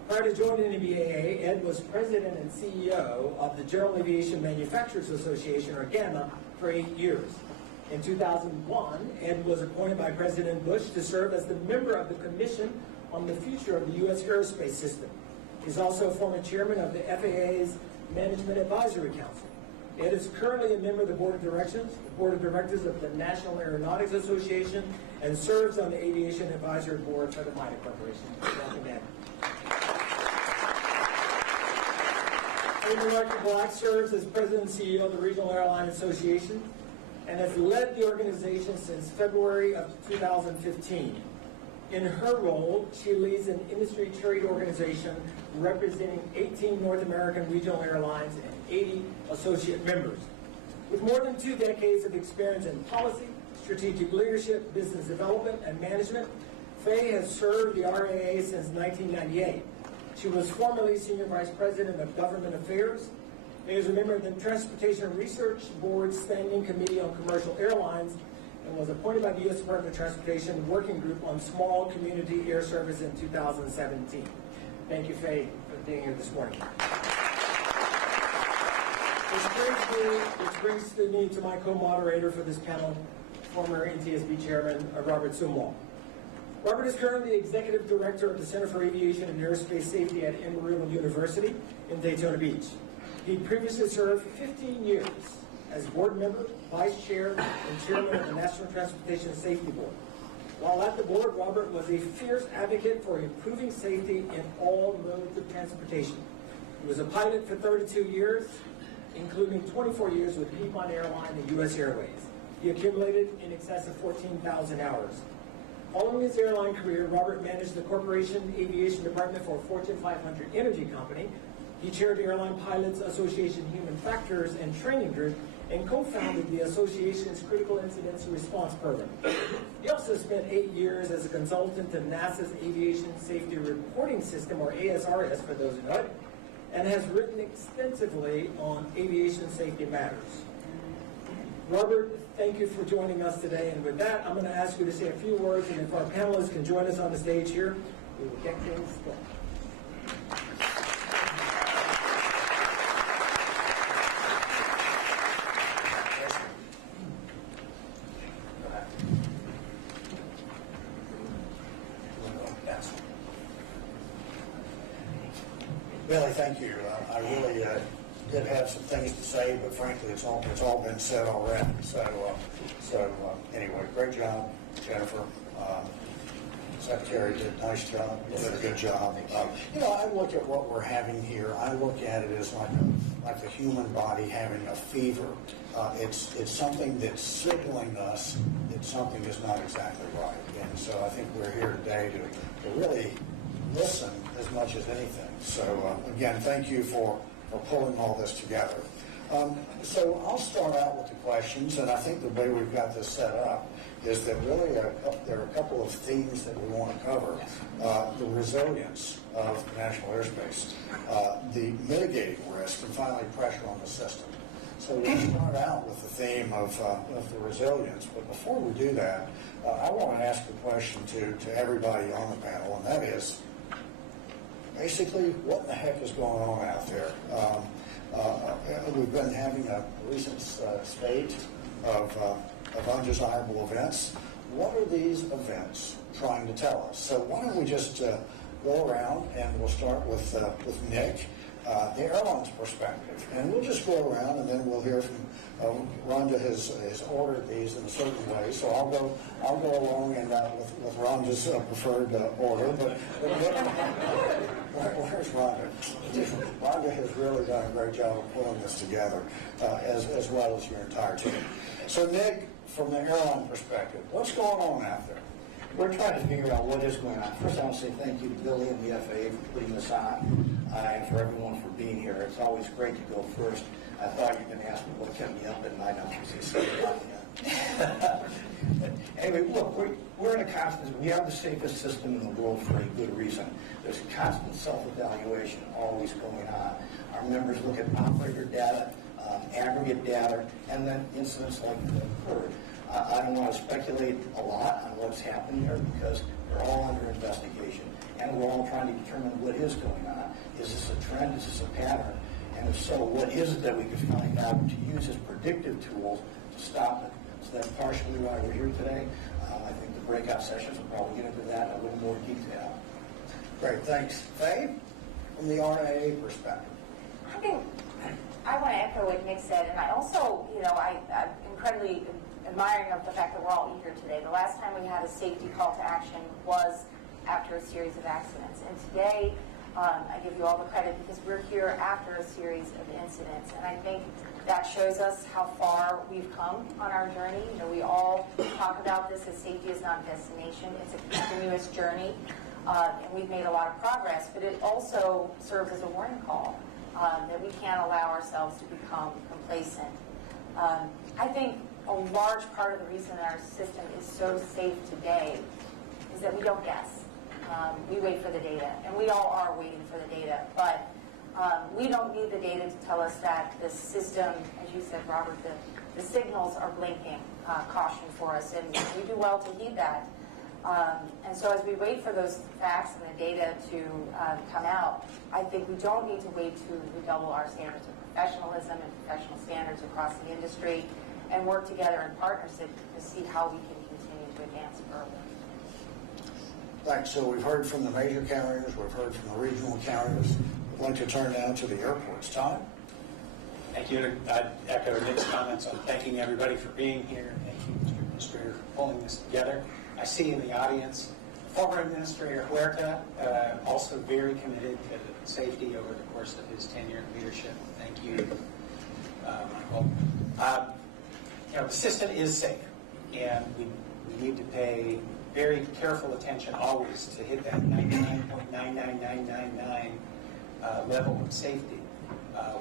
Prior to joining the BAA, Ed was president and CEO of the General Aviation Manufacturers Association, or GAMA, for 8 years. In 2001, Ed was appointed by President Bush to serve as the member of the Commission on the Future of the U.S. Airspace System. He's also a former chairman of the FAA's Management Advisory Council. Ed is currently a member of the Board of Directors of the National Aeronautics Association and serves on the Aviation Advisory Board for the MITA Corporation. Welcome, Dan. Director Black serves as President and CEO of the Regional Airline Association and has led the organization since February of 2015. In her role, she leads an industry trade organization representing 18 North American regional airlines and 80 associate members. With more than 2 decades of experience in policy, strategic leadership, business development, and management, Faye has served the RAA since 1998. She was formerly Senior Vice President of Government Affairs. Faye is a member of the Transportation Research Board's Standing Committee on Commercial Airlines and was appointed by the U.S. Department of Transportation Working Group on Small Community Air Service in 2017. Thank you, Faye, for being here this morning. Which brings me to my co-moderator for this panel, former NTSB Chairman Robert Sumwalt. Robert is currently Executive Director of the Center for Aviation and Airspace Safety at Embry-Riddle University in Daytona Beach. He previously served 15 years as board member, vice chair, and chairman of the National Transportation Safety Board. While at the board, Robert was a fierce advocate for improving safety in all modes of transportation. He was a pilot for 32 years, including 24 years with Piedmont Airline and U.S. Airways. He accumulated in excess of 14,000 hours. Following his airline career, Robert managed the Corporation Aviation Department for a Fortune 500 energy company. He chaired the Airline Pilots Association Human Factors and Training Group and co-founded the association's Critical Incidents Response Program. He also spent 8 years as a consultant to NASA's Aviation Safety Reporting System, or ASRS for those who know it, and has written extensively on aviation safety matters. Robert, thank you for joining us today, and with that, I'm going to ask you to say a few words, and if our panelists can join us on the stage here, we will get things going. Billy, thank you. I really did have some things to say, but frankly, it's all been said already. So anyway, great job, Jennifer. Secretary did a nice job. You did a good job. I look at what we're having here. I look at it as like the human body having a fever. It's something that's signaling us that something is not exactly right. And so I think we're here today to really listen as much as anything. So again, thank you for pulling all this together. So I'll start out with the questions, and I think the way we've got this set up is that really there are a couple of themes that we want to cover. The resilience of national airspace, the mitigating risk, and finally pressure on the system. So we'll start out with the theme of the resilience, but before we do that, I want to ask a question to everybody on the panel, and that is, basically, what in the heck is going on out there? We've been having a recent spate of undesirable events. What are these events trying to tell us? So why don't we just go around, and we'll start with Nick, the airline's perspective. And we'll just go around, and then we'll hear from Rhonda has ordered these in a certain way. So I'll go along and with Rhonda's preferred order. But where's Rhonda? Rhonda has really done a great job of pulling this together, as well as your entire team. So Nick, from the airline perspective, what's going on out there? We're trying to figure out what is going on. First, I want to say thank you to Billy and the FAA for putting this on, and for everyone for being here. It's always great to go first. I thought you were going to ask me what kept me up at night. I was going to say but anyway, look, we're in a constant. We have the safest system in the world for a good reason. There's a constant self-evaluation always going on. Our members look at operator data, aggregate data, and then incidents like that occurred. I don't want to speculate a lot on what's happening there because they're all under investigation, and we're all trying to determine what is going on. Is this a trend? Is this a pattern? And if so, what is it that we could find out to use as predictive tools to stop it? So that's partially why we're here today. I think the breakout sessions will probably get into that in a little more detail. Great, thanks. Faye, from the RAA perspective. I want to echo what Nick said, and I also, I'm incredibly admiring of the fact that we're all here today. The last time we had a safety call to action was after a series of accidents. And today, I give you all the credit because we're here after a series of incidents. And I think that shows us how far we've come on our journey. You know, we all talk about this as safety is not a destination. It's a continuous journey. And we've made a lot of progress, but it also serves as a warning call that we can't allow ourselves to become complacent. I think a large part of the reason that our system is so safe today is that we don't guess. We wait for the data, and we all are waiting for the data, but we don't need the data to tell us that the system, as you said, Robert, the signals are blinking caution for us, and we do well to heed that. And so as we wait for those facts and the data to come out, I think we don't need to wait to redouble our standards of professionalism and professional standards across the industry and work together in partnership to see how we can continue to advance further. Thanks. So we've heard from the major carriers, we've heard from the regional carriers. I'd like to turn now to the airports. Tom? Thank you. I'd echo Nick's comments on thanking everybody for being here. Thank you, Mr. Administrator, for pulling this together. I see in the audience former Administrator Huerta, also very committed to safety over the course of his tenure in leadership. Thank you, Michael. You know, the system is safe, and we need to pay very careful attention always to hit that 99.99999 level of safety.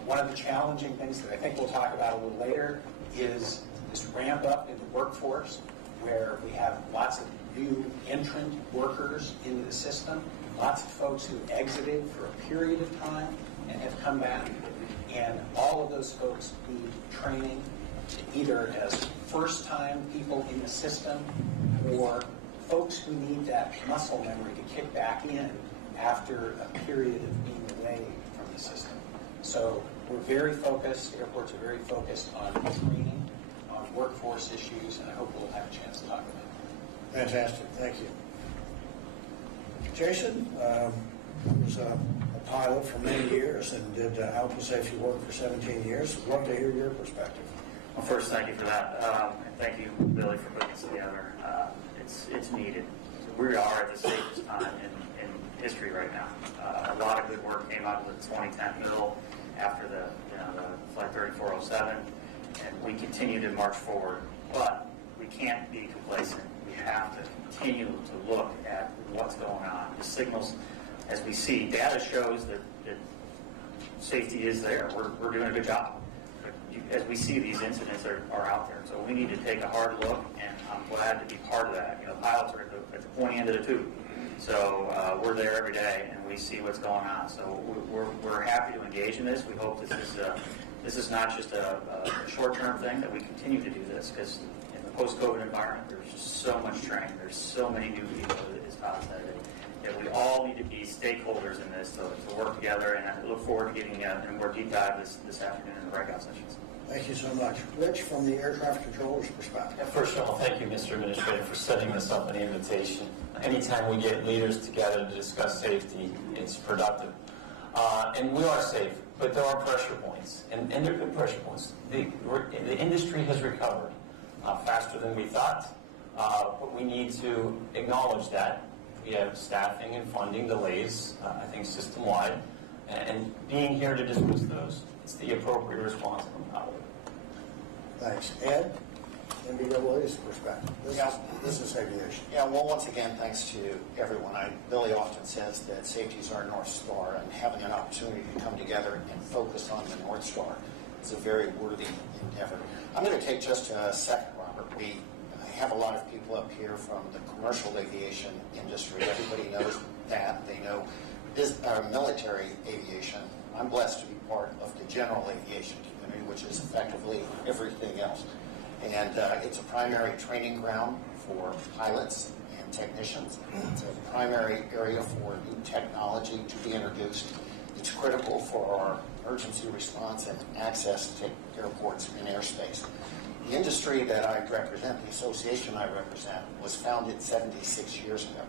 One of the challenging things that I think we'll talk about a little later is this ramp up in the workforce, where we have lots of new entrant workers into the system, lots of folks who exited for a period of time and have come back, and all of those folks need training, either as first-time people in the system or folks who need that muscle memory to kick back in after a period of being away from the system. So we're very focused, airports are very focused on training, on workforce issues, and I hope we'll have a chance to talk about it. Fantastic. Thank you. Jason was a pilot for many years and did Alpha Safety work for 17 years. I'd love to hear your perspective. Well, first, thank you for that. And thank you, Billy, for putting this together. It's needed. We are at the safest time in history right now. A lot of good work came out of the 2010 bill after the Flight 3407, and we continue to march forward. But we can't be complacent. We have to continue to look at what's going on. The signals, as we see, data shows that safety is there. We're doing a good job. As we see, these incidents are out there. So we need to take a hard look, and I'm glad to be part of that. You know, pilots are at the pointy end of the tube. So we're there every day, and we see what's going on. So we're happy to engage in this. We hope this is not just a short-term thing, that we continue to do this, because in the post-COVID environment, there's just so much training. There's so many new people, as Todd said, that we all need to be stakeholders in this to work together, and I look forward to getting a more deep dive this afternoon in the breakout sessions. Thank you so much. Rich, from the air traffic controller's perspective. Yeah, first of all, thank you, Mr. Administrator, for setting this up, an invitation. Anytime we get leaders together to discuss safety, it's productive. And we are safe, but there are pressure points, and they're good pressure points. The industry has recovered faster than we thought, but we need to acknowledge that. We have staffing and funding delays, I think, system-wide, and being here to discuss those, it's the appropriate response from Howard. Thanks. Ed, NBAA's perspective. This is aviation. Yeah, well, once again, thanks to everyone. Billy often says that safety is our North Star, and having an opportunity to come together and focus on the North Star is a very worthy endeavor. I'm going to take just a second, Robert. We have a lot of people up here from the commercial aviation industry. Everybody knows that. They know military aviation. I'm blessed to be part of the general aviation community, which is effectively everything else. And it's a primary training ground for pilots and technicians. It's a primary area for new technology to be introduced. It's critical for our emergency response and access to airports and airspace. The industry that I represent, the association I represent, was founded 76 years ago.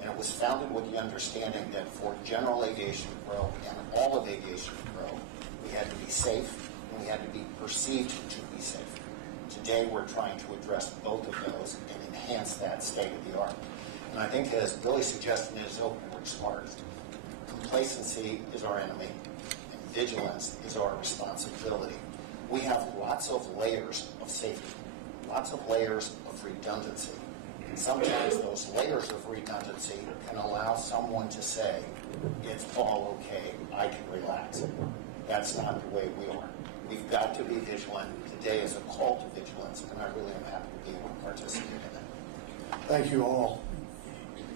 And it was founded with the understanding that for general aviation to grow and all of aviation to grow, we had to be safe and we had to be perceived to be safe. Today, we're trying to address both of those and enhance that state of the art. And I think, as Billy suggested in his opening remarks, complacency is our enemy, and vigilance is our responsibility. We have lots of layers of safety, lots of layers of redundancy. And sometimes those layers of redundancy can allow someone to say, it's all okay, I can relax. That's not the way we are. We've got to be vigilant. Today is a call to vigilance, and I really am happy to be able to participate in that. Thank you all.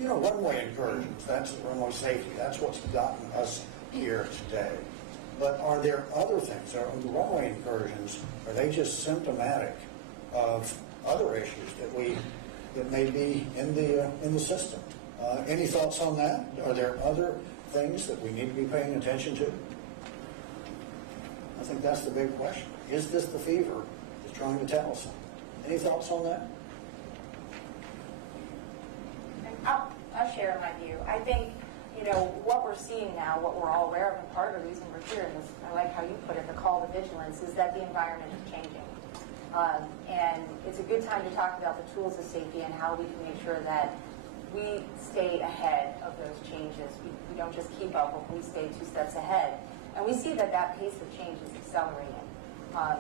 You know, runway incursions, that's runway safety, that's what's gotten us here today. But are there other things? Are the runway incursions, are they just symptomatic of other issues that may be in the system? Any thoughts on that? Are there other things that we need to be paying attention to? I think that's the big question. Is this the fever that's trying to tell us something? Any thoughts on that? I'll share my view. I think, what we're seeing now, what we're all aware of, and part of the reason we're here, and this, I like how you put it, the call to vigilance, is that the environment is changing. And it's a good time to talk about the tools of safety and how we can make sure that we stay ahead of those changes. We don't just keep up, but we stay 2 steps ahead. And we see that pace of change is accelerating.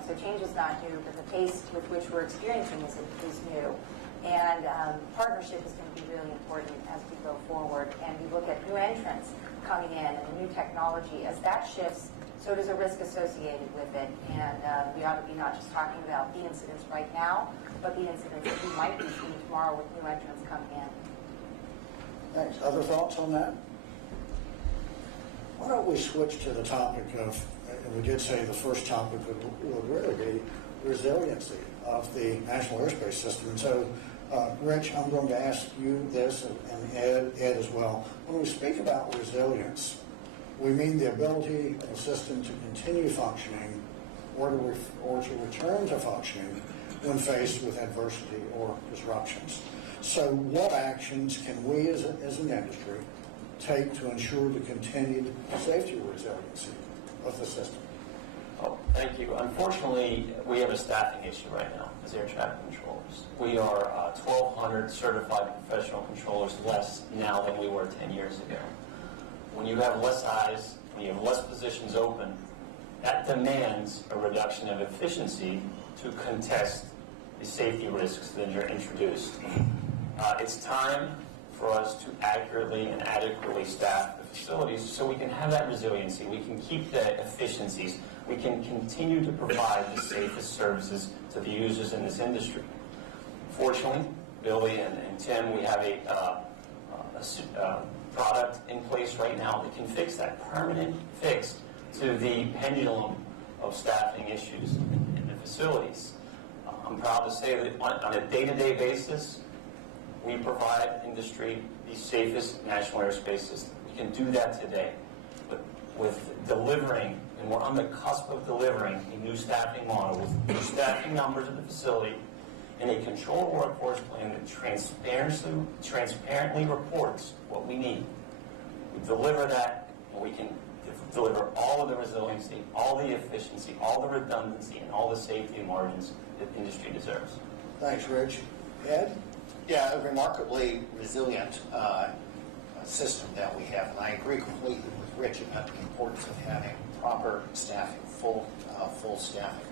So change is not new, but the pace with which we're experiencing is new. And partnership is going to be really important as we go forward. And we look at new entrants coming in and the new technology. As that shifts, so does a risk associated with it. And we ought to be not just talking about the incidents right now, but the incidents that we might be seeing tomorrow with new entrants coming in. Thanks. Other thoughts on that? Why don't we switch to the topic of, and we did say the first topic would really be resiliency of the National Airspace System. And so, Rich, I'm going to ask you this, and Ed as well. When we speak about resilience, we mean the ability of a system to continue functioning or to return to functioning when faced with adversity or disruptions. So what actions can we as an industry take to ensure the continued safety resiliency of the system? Oh, thank you. Unfortunately, we have a staffing issue right now as air traffic controllers. We are 1,200 certified professional controllers less now than we were 10 years ago. When you have less eyes, when you have less positions open, that demands a reduction of efficiency to contest the safety risks that are introduced. It's time for us to accurately and adequately staff the facilities so we can have that resiliency, we can keep the efficiencies, we can continue to provide the safest services to the users in this industry. Fortunately, Billy and Tim, we have a product in place right now that can fix that, permanent fix to the pendulum of staffing issues in the facilities. I'm proud to say that on a day-to-day basis, we provide industry the safest national airspace system. We can do that today. But with delivering, and we're on the cusp of delivering a new staffing model with new staffing numbers at the facility and a controlled workforce plan that transparently reports what we need. We deliver that, and we can deliver all of the resiliency, all the efficiency, all the redundancy, and all the safety margins that the industry deserves. Thanks, Rich. Ed? Yeah, a remarkably resilient system that we have, and I agree completely with Rich about the importance of having proper staffing, full staffing.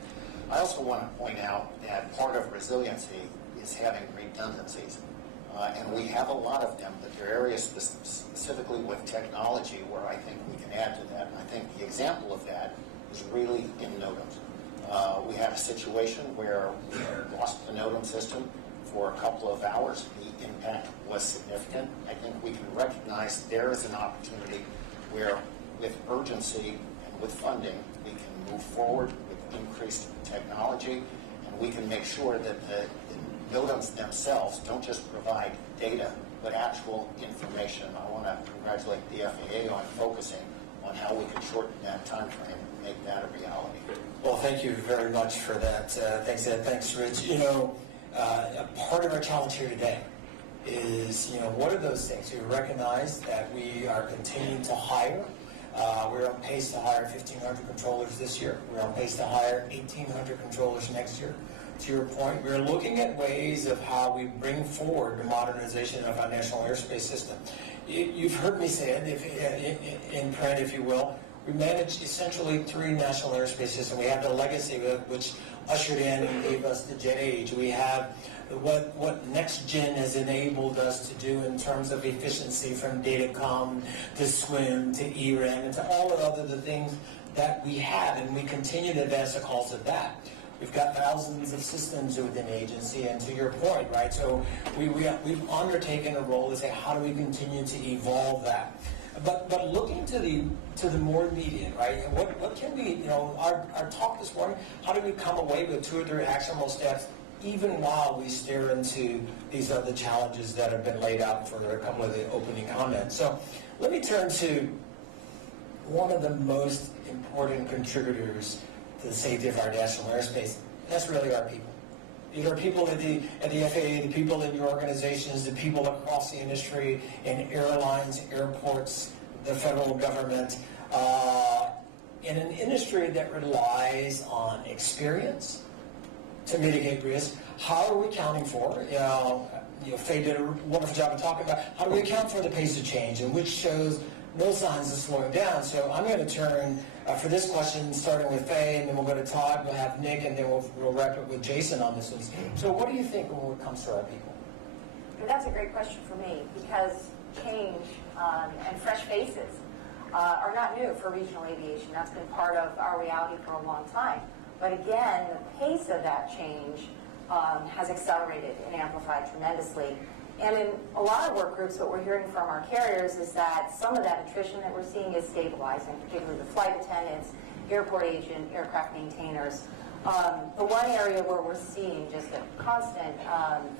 I also want to point out that part of resiliency is having redundancies, and we have a lot of them, but there are areas specifically with technology where I think we can add to that, and I think the example of that is really in NOTAMs. We had a situation where we lost the NOTAM system for a couple of hours. The impact was significant. I think we can recognize there is an opportunity where, with urgency and with funding, we can move forward with increased technology, and we can make sure that the NOTAMs themselves don't just provide data, but actual information. I want to congratulate the FAA on focusing on how we can shorten that time frame and make that a reality. Well, thank you very much for that. Thanks, Ed. Thanks, Rich. A part of our challenge here today is, what are those things? We recognize that we are continuing to hire. We're on pace to hire 1,500 controllers this year. We're on pace to hire 1,800 controllers next year. to your point, we're looking at ways of how we bring forward the modernization of our national airspace system. You've heard me say it in print, if you will. We manage essentially 3 national airspace systems. We have the legacy, which ushered in and gave us the jet age. We have what next gen has enabled us to do in terms of efficiency, from datacom to SWIM to ERAM and to all of the other things that we have, and we continue to advance the calls of that. We've got thousands of systems within the agency, and to your point, right? So we've undertaken a role to say, how do we continue to evolve that? But looking to the more immediate, right? What can we, our talk this morning, how do we come away with 2 or 3 actionable steps, even while we stare into these other challenges that have been laid out for a couple of the opening comments? So let me turn to one of the most important contributors to the safety of our national airspace. That's really our people. These are people at the FAA, the people in your organizations, the people across the industry, in airlines, airports, the federal government, in an industry that relies on experience to mitigate risk. How are we accounting for? Faye did a wonderful job of talking about how do we account for the pace of change, and which shows no signs of slowing down. So I'm going to turn for this question, starting with Faye, and then we'll go to Todd, we'll have Nick, and then we'll wrap up with Jason on this one. So what do you think when it comes to our people? That's a great question for me, because change and fresh faces are not new for regional aviation. That's been part of our reality for a long time. But again, the pace of that change has accelerated and amplified tremendously. And in a lot of work groups, what we're hearing from our carriers is that some of that attrition that we're seeing is stabilizing, particularly the flight attendants, airport agent, aircraft maintainers. The one area where we're seeing just a constant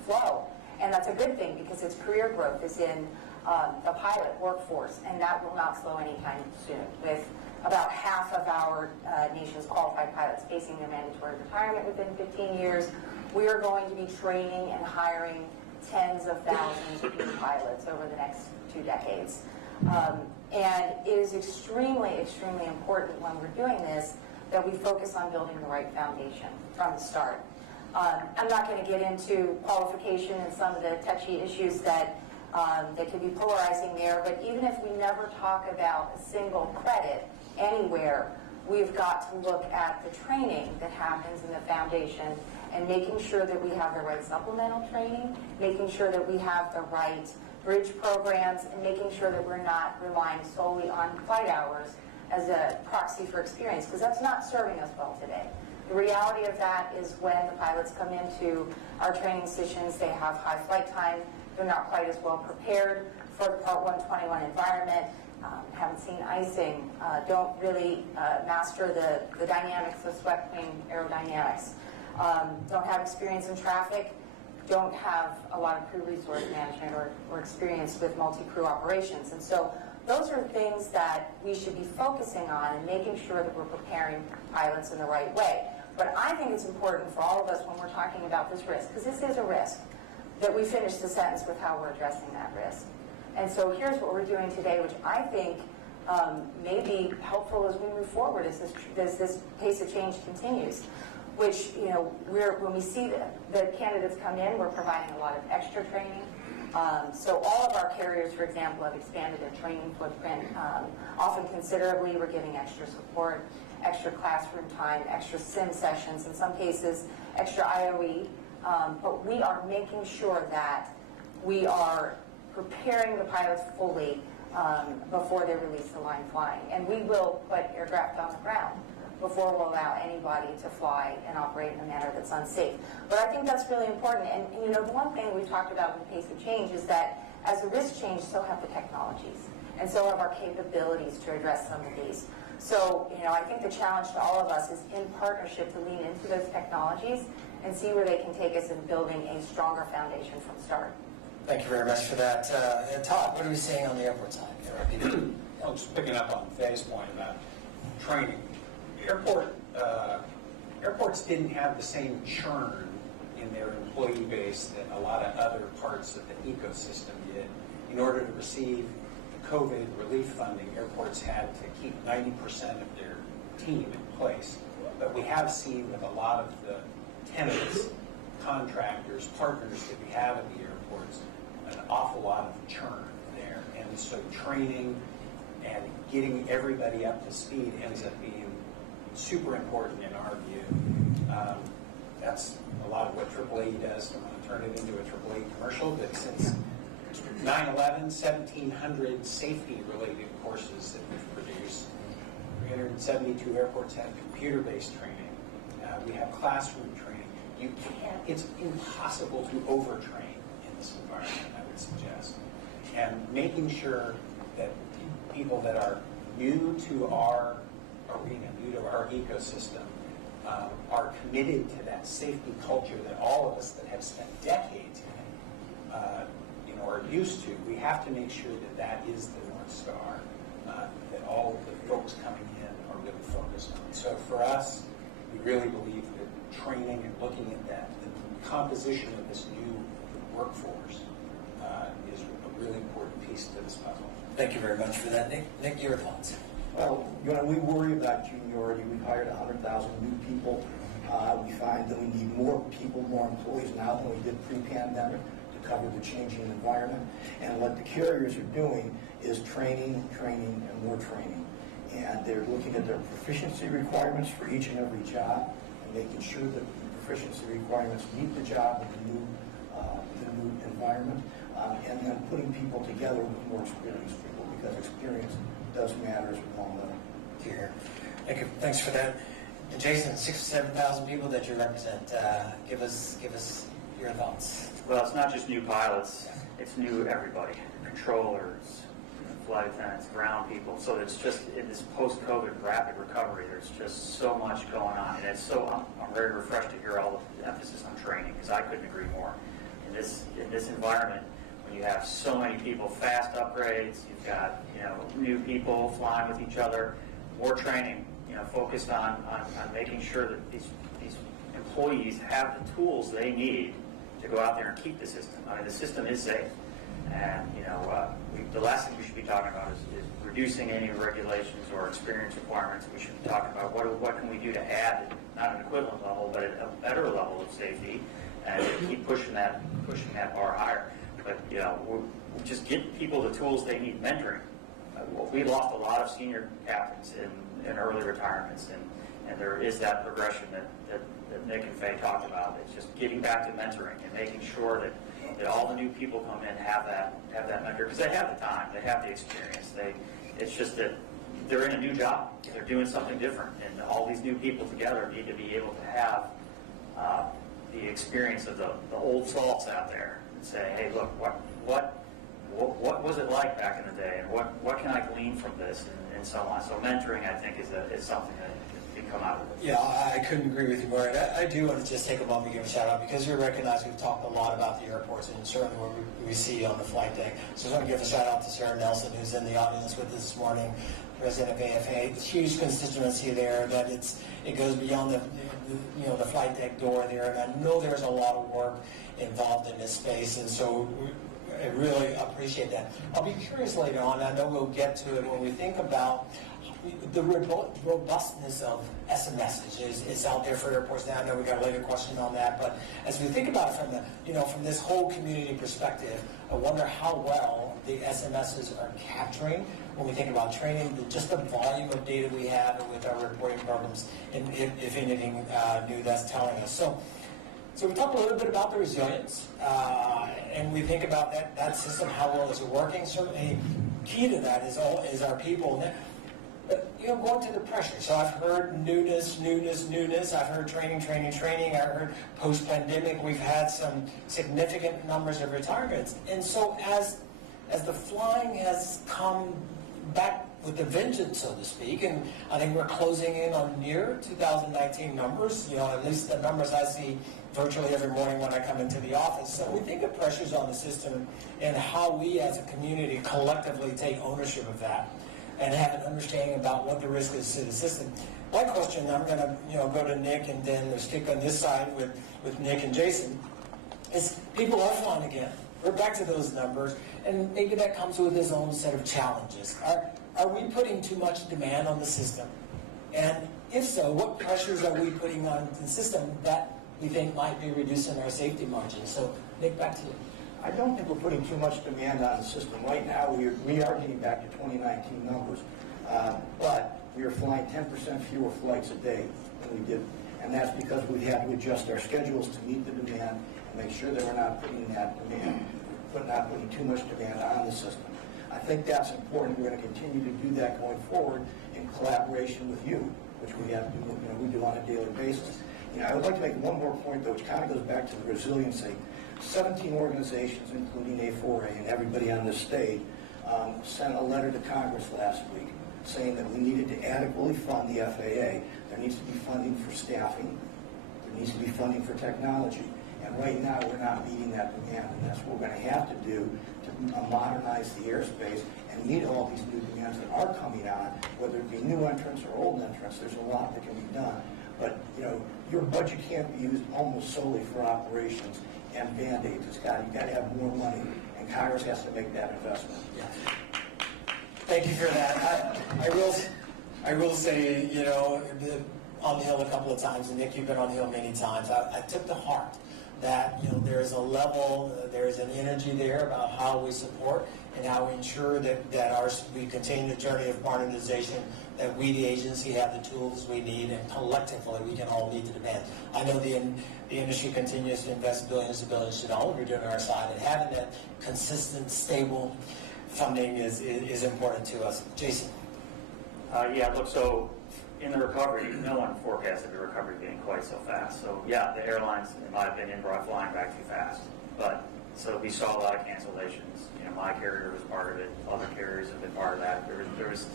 flow, and that's a good thing because it's career growth, is in the pilot workforce, and that will not slow anytime soon. With about half of our nation's qualified pilots facing their mandatory retirement within 15 years, we are going to be training and hiring tens of thousands of new pilots over the next 2 decades. And it is extremely, extremely important when we're doing this that we focus on building the right foundation from the start. I'm not going to get into qualification and some of the touchy issues that can be polarizing there, but even if we never talk about a single credit anywhere, we've got to look at the training that happens in the foundation and making sure that we have the right supplemental training, making sure that we have the right bridge programs, and making sure that we're not relying solely on flight hours as a proxy for experience, because that's not serving us well today. The reality of that is when the pilots come into our training sessions, they have high flight time, they're not quite as well prepared for the Part 121 environment, haven't seen icing, don't really master the dynamics of swept wing aerodynamics, don't have experience in traffic, don't have a lot of crew resource management or experience with multi-crew operations. And so those are things that we should be focusing on and making sure that we're preparing pilots in the right way. But I think it's important for all of us when we're talking about this risk, because this is a risk, that we finish the sentence with how we're addressing that risk. And so here's what we're doing today, which I think may be helpful as we move forward as this pace of change continues. Which, when we see the candidates come in, we're providing a lot of extra training. So all of our carriers, for example, have expanded their training footprint, often considerably. We're giving extra support, extra classroom time, extra sim sessions, in some cases, extra IOE. But we are making sure that we are preparing the pilots fully before they release the line flying. And we will put aircraft on the ground before we'll allow anybody to fly and operate in a manner that's unsafe. But I think that's really important. And the one thing we've talked about in the pace of change is that as the risks change, so have the technologies. And so have our capabilities to address some of these. So, I think the challenge to all of us is in partnership to lean into those technologies and see where they can take us in building a stronger foundation from the start. Thank you very much for that. Todd, what are we seeing on the airport side? Just picking up on Faye's point about training. Airports didn't have the same churn in their employee base that a lot of other parts of the ecosystem did. In order to receive the COVID relief funding, airports had to keep 90% of their team in place. But we have seen with a lot of the tenants, contractors, partners that we have at the airports, an awful lot of churn there. And so training and getting everybody up to speed ends up being super important in our view. That's a lot of what AAA does. I'm going to turn it into a AAA commercial, but since 9/11, 1,700 safety-related courses that we've produced. 372 airports have computer-based training. We have classroom training. It's impossible to overtrain in this environment, I would suggest. And making sure that people that are new to our arena, new to our ecosystem, are committed to that safety culture that all of us that have spent decades in it, are used to. We have to make sure that that is the North Star that all of the folks coming in are really focused on. So for us, we really believe that training and looking at that, the composition of this new workforce is a really important piece to this puzzle. Thank you very much for that. Nick, your thoughts? Well, we worry about juniority. We hired 100,000 new people. We find that we need more people, more employees now than we did pre-pandemic to cover the changing environment. And what the carriers are doing is training, and more training. And they're looking at their proficiency requirements for each and every job and making sure that the proficiency requirements meet the job with the new environment, and then putting people together with more experienced people, because experience does matter as we all know. Here. Thank you. Thanks for that. And Jason, 6,000 to 7,000 people that you represent. Give us your thoughts. Well, it's not just new pilots; it's new everybody, controllers, flight attendants, ground people. So it's just in this post-COVID rapid recovery. There's just so much going on, and it's so. I'm very refreshed to hear all the emphasis on training, because I couldn't agree more. In this environment, when you have so many people, fast upgrades, you've got new people flying with each other, more training, focused on making sure that these employees have the tools they need to go out there and keep the system. I mean, the system is safe, and the last thing we should be talking about is reducing any regulations or experience requirements. We should be talking about what can we do to add not an equivalent level, but a better level of safety, and keep pushing that bar higher. But we'll just get people the tools they need. Mentoring. We lost a lot of senior captains in early retirements, and there is that progression that Nick and Faye talked about. It's just getting back to mentoring and making sure that all the new people come in have that mentor, because they have the time, they have the experience. It's just that they're in a new job, they're doing something different, and all these new people together need to be able to have the experience of the old salts out there and say, hey, look, what was it like back in the day, and what can I glean from this, and so on. So mentoring, I think, is something that can come out of it. Yeah, I couldn't agree with you more. I do want to just take a moment to give a shout out, because you recognize we've talked a lot about the airports, and certainly what we see on the flight deck. So I want to give a shout out to Sarah Nelson, who's in the audience with us this morning, president of AFA. Huge constituency there, that it goes beyond the flight deck door there, and I know there's a lot of work involved in this space, and so I really appreciate that. I'll be curious later on, I know we'll get to it, when we think about the robustness of SMS is out there for airports now. I know we got a later question on that, but as we think about it from this whole community perspective, I wonder how well the SMSs are capturing when we think about training, just the volume of data we have with our reporting programs, and if anything new that's telling us. So we talked a little bit about the resilience, and we think about that system, how well is it working. Certainly, key to that is our people. But going to the pressure. So I've heard newness. I've heard training. I heard post-pandemic, we've had some significant numbers of retirements. And so as the flying has come back with a vengeance, so to speak, and I think we're closing in on near 2019 numbers, at least the numbers I see virtually every morning when I come into the office. So we think of pressures on the system and how we as a community collectively take ownership of that and have an understanding about what the risk is to the system. My question, I'm going to go to Nick and then stick on this side with Nick and Jason, is people are flying again. We're back to those numbers, and maybe that comes with its own set of challenges. Are we putting too much demand on the system? And if so, what pressures are we putting on the system that we think might be reducing our safety margins. So, Nick, back to you. I don't think we're putting too much demand on the system. Right now, we are getting back to 2019 numbers, but we are flying 10% fewer flights a day than we did, and that's because we've had to adjust our schedules to meet the demand and make sure that we're not putting too much demand on the system. I think that's important. We're going to continue to do that going forward in collaboration with you, which we have to do, we do on a daily basis. I would like to make one more point, though, which kind of goes back to the resiliency. 17 organizations, including A4A and everybody on this stage, sent a letter to Congress last week saying that we needed to adequately fund the FAA. There needs to be funding for staffing. There needs to be funding for technology. And right now, we're not meeting that demand, and that's what we're going to have to do to modernize the airspace and meet all these new demands that are coming on, whether it be new entrants or old entrants. There's a lot that can be done. But, your budget can't be used almost solely for operations and Band-Aids. You've got to have more money, and Congress has to make that investment. Yeah. Thank you for that. I will say, on the Hill a couple of times, and Nick, you've been on the Hill many times. I took to heart that there is a level, there is an energy there about how we support and how we ensure that we continue the journey of modernization, that we, the agency, have the tools we need, and collectively we can all meet the demand. I know the industry continues to invest billions and billions of dollars. We're doing our side, and having that consistent, stable funding is important to us. Jason. So in the recovery, no one forecasted the recovery being quite so fast. So yeah, the airlines, in my opinion, brought flying back too fast. But so we saw a lot of cancellations. My carrier was part of it. Other carriers have been part of that. There was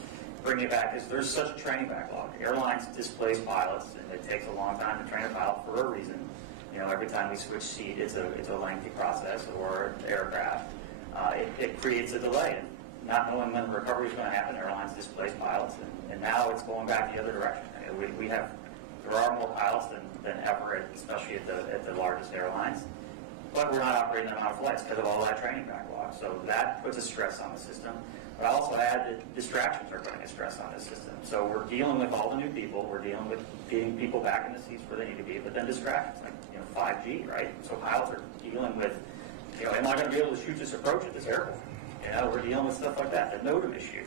bringing it back. There's such a training backlog. Airlines displace pilots, and it takes a long time to train a pilot for a reason. Every time we switch seat, it's a lengthy process, or aircraft. It creates a delay. And not knowing when the recovery is going to happen, airlines displace pilots, and now it's going back the other direction. There are more pilots than ever, especially at the largest airlines, but we're not operating that amount of flights because of all that training backlog. So that puts a stress on the system. But I also add that distractions are putting a stress on the system. So we're dealing with all the new people. We're dealing with getting people back in the seats where they need to be, but then distractions, like 5G, right? So pilots are dealing with, am I going to be able to shoot this approach at this airport? We're dealing with stuff like that, the NOTAM issue.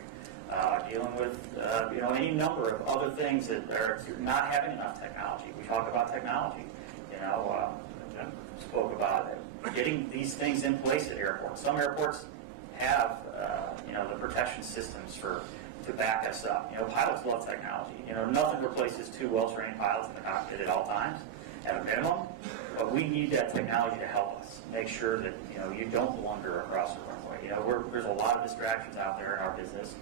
Dealing with, any number of other things that are not having enough technology. We talk about technology. Spoke about getting these things in place at airports. Some airports have, the protection systems to back us up. Pilots love technology. Nothing replaces two well-trained pilots in the cockpit at all times, at a minimum. But we need that technology to help us make sure that you don't blunder across the runway. There's a lot of distractions out there in our business.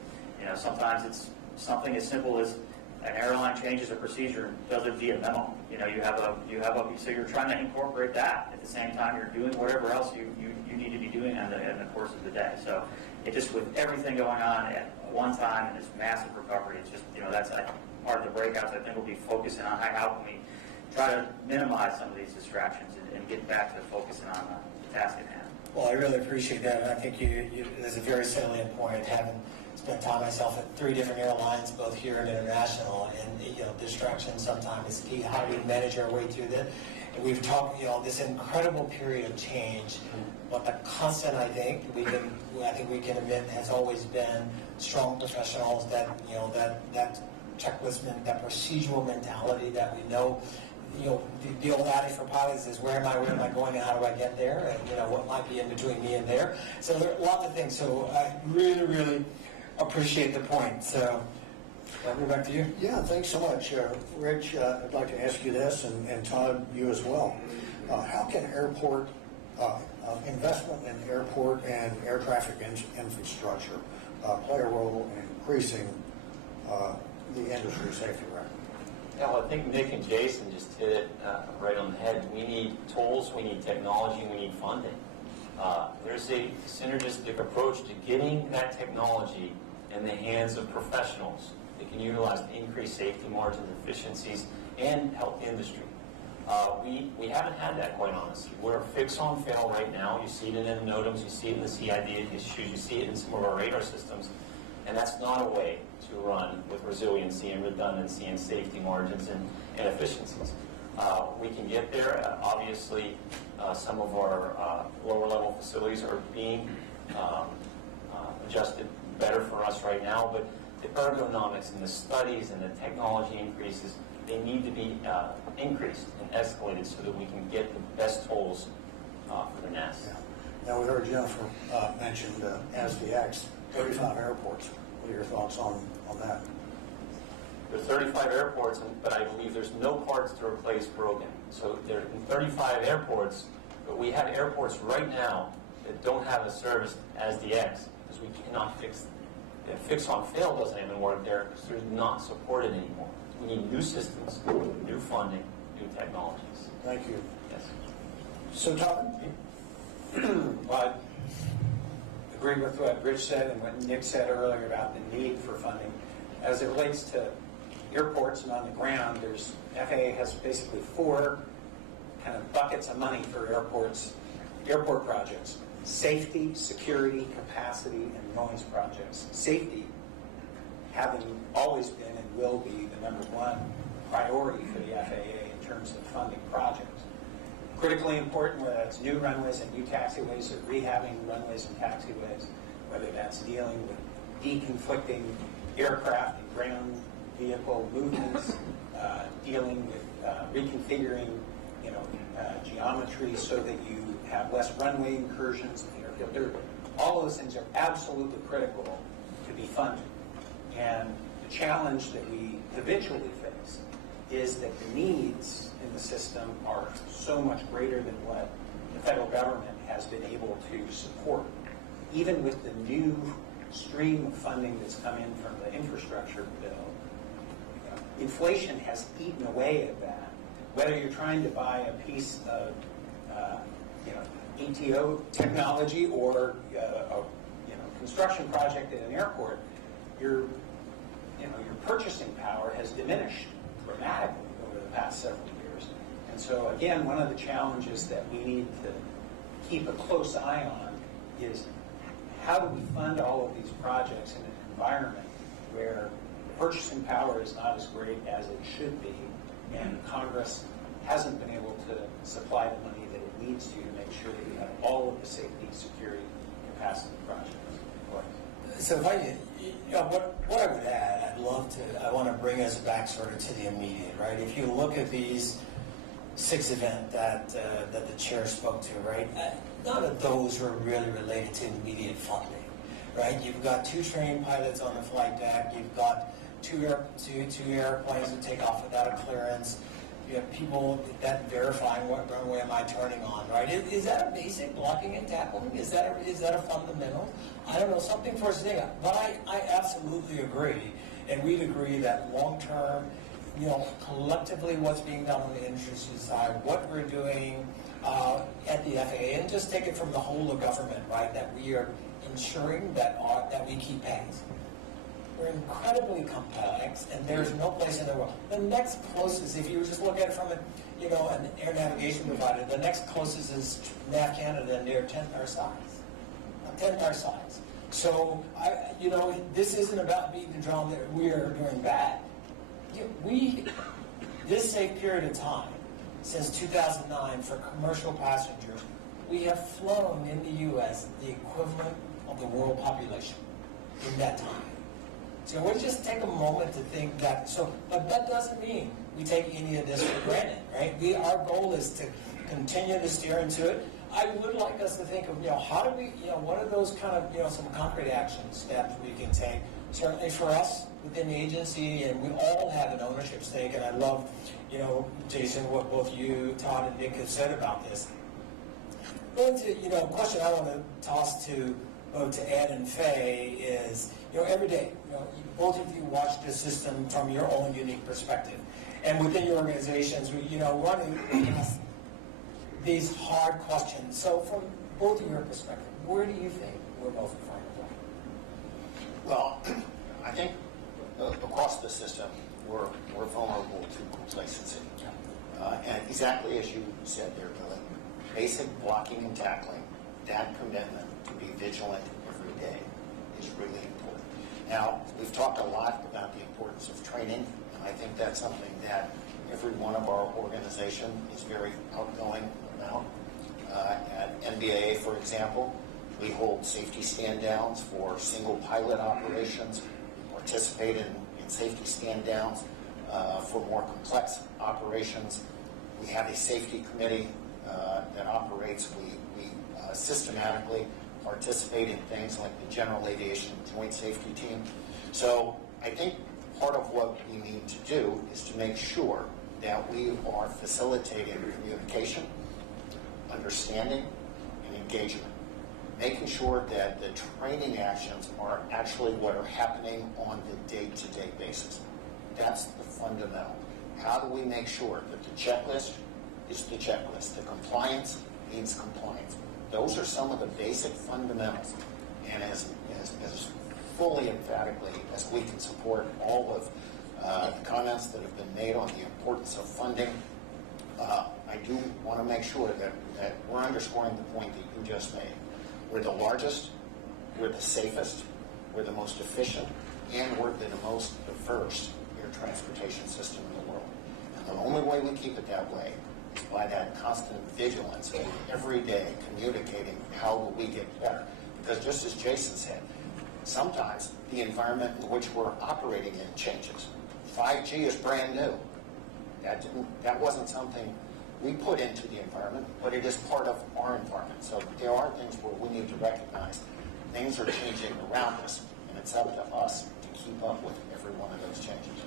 Sometimes it's something as simple as an airline changes a procedure and does it via memo. So you're trying to incorporate that at the same time you're doing whatever else you need to be doing in the course of the day. So it just, with everything going on at one time and this massive recovery, it's just, that's part of the breakouts. I think we'll be focusing on how can we try to minimize some of these distractions and get back to focusing on the task at hand. Well, I really appreciate that, and I think there's a very salient point. Having spent time myself at 3 different airlines, both here and international, and distraction sometimes is key. How do we manage our way through that? And we've talked, this incredible period of change. But the constant, I think we can admit, has always been strong professionals. That that checklist, that procedural mentality that we know. The old adage for pilots is, where am I going, and how do I get there, and what might be in between me and there. So there are lots of things. So I really, really appreciate the point. So I'll go back to you. Yeah, thanks so much. Rich, I'd like to ask you this, and Todd, you as well. How can investment in airport and air traffic infrastructure play a role in increasing the industry safety record? Yeah, well, I think Nick and Jason just hit it right on the head. We need tools, we need technology, we need funding. There's a synergistic approach to getting that technology in the hands of professionals that can utilize to increase safety margins, efficiencies, and help industry. We haven't had that, quite honestly. We're fix on fail right now. You see it in the NOTAMs, you see it in the CID issues, you see it in some of our radar systems, and that's not a way to run with resiliency and redundancy and safety margins and efficiencies. we can get there. Obviously, some of our lower level facilities are being adjusted better for us right now, but the ergonomics and the studies and the technology increases, they need to be increased and escalated so that we can get the best tolls for the NASA. Yeah. Now, we heard Jennifer mentioned as the X, 35 airports. What are your thoughts on that? There are 35 airports, but I believe there's no parts to replace broken. So there are 35 airports, but we have airports right now that don't have a service as the X because we cannot fix them. The fix on fail doesn't even work there because they're not supported anymore. We need new systems, new funding, new technologies. Thank you. Yes. So, Todd? Well, I agree with what Rich said and what Nick said earlier about the need for funding. As it relates to airports and on the ground, there's FAA has basically 4 kind of buckets of money for airport projects: safety, security, capacity, and noise projects. Safety, having always been and will be the #1 priority for the FAA in terms of funding projects. Critically important, whether that's new runways and new taxiways or rehabbing runways and taxiways, whether that's dealing with deconflicting aircraft and ground vehicle movements, dealing with reconfiguring, geometry so that you have less runway incursions in the airfield. All those things are absolutely critical to be funded. And the challenge that we habitually face is that the needs in the system are so much greater than what the federal government has been able to support. Even with the new stream of funding that's come in from the infrastructure bill, inflation has eaten away at that. Whether you're trying to buy a piece of ETO technology or a construction project at an airport, your purchasing power has diminished dramatically over the past several years. And so again, one of the challenges that we need to keep a close eye on is how do we fund all of these projects in an environment where purchasing power is not as great as it should be, and Congress hasn't been able to supply the money that it needs to make sure that we have all of the safety, security, capacity projects in place. So if what I would add, I want to bring us back sort of to the immediate, right? If you look at these 6 events that the chair spoke to, right? None of those are really related to immediate funding, right? You've got 2 trained pilots on the flight deck. You've got two airplanes that take off without a clearance. You have people that verifying what runway am I turning on, right? Is that a basic blocking and tackling? Is that a fundamental? I don't know, something for us to think about. But I absolutely agree, and we'd agree that long term, collectively what's being done on the industry side, what we're doing at the FAA, and just take it from the whole of government, right? That we are ensuring that we keep pace. We're incredibly complex, and there's no place in the world. The next closest, if you just look at it from an air navigation provider, the next closest is NAV Canada, and they're 10th our size. 10th our size. So, this isn't about beating the drum that we are doing bad. This safe period of time, since 2009, for commercial passengers, we have flown in the U.S. the equivalent of the world population in that time. So we'll just take a moment to think that. But that doesn't mean we take any of this for granted, right? Our goal is to continue to steer into it. I would like us to think of, how do we, what are those kind of, some concrete action steps we can take? Certainly for us within the agency, and we all have an ownership stake. And I love, Jason, what both you, Todd, and Nick have said about this. Going to, a question I want to toss to both to Ed and Faye is, every day, both of you watch the system from your own unique perspective. And within your organizations, running these hard questions. So from both of your perspective, where do you think we're most vulnerable? Well, I think across the system, we're vulnerable to complacency. And exactly as you said there, Billy, basic blocking and tackling, that commitment to be vigilant every day is really important. Now, we've talked a lot about the importance of training, and I think that's something that every one of our organization is very outgoing about. At NBAA, for example, we hold safety stand-downs for single pilot operations. We participate in safety stand-downs for more complex operations. We have a safety committee that operates. We systematically participate in things like the General Aviation Joint Safety Team. So I think part of what we need to do is to make sure that we are facilitating communication, understanding, and engagement. Making sure that the training actions are actually what are happening on the day-to-day basis. That's the fundamental. How do we make sure that the checklist is the checklist? The compliance means compliance. Those are some of the basic fundamentals. And as fully emphatically as we can support all of the comments that have been made on the importance of funding, I do want to make sure that we're underscoring the point that you just made. We're the largest, we're the safest, we're the most efficient, and we're the most diverse air transportation system in the world. And the only way we keep it that way is by that constant vigilance of every day communicating how will we get better. Because just as Jason said, sometimes the environment in which we're operating in changes. 5G is brand new. That wasn't something we put into the environment, but it is part of our environment. So there are things where we need to recognize things are changing around us, and it's up to us to keep up with every one of those changes.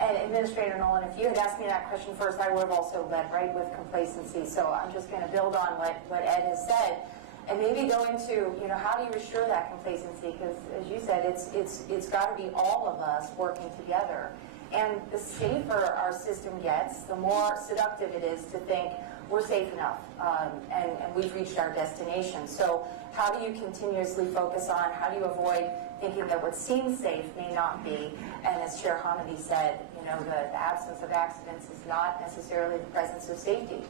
And Administrator Nolan, if you had asked me that question first, I would have also led right with complacency. So I'm just going to build on what Ed has said, and maybe go into, how do you assure that complacency? Because as you said, it's got to be all of us working together. And the safer our system gets, the more seductive it is to think we're safe enough and we've reached our destination. So how do you continuously focus on, how do you avoid thinking that what seems safe may not be? And as Chair Hamady said, the absence of accidents is not necessarily the presence of safety.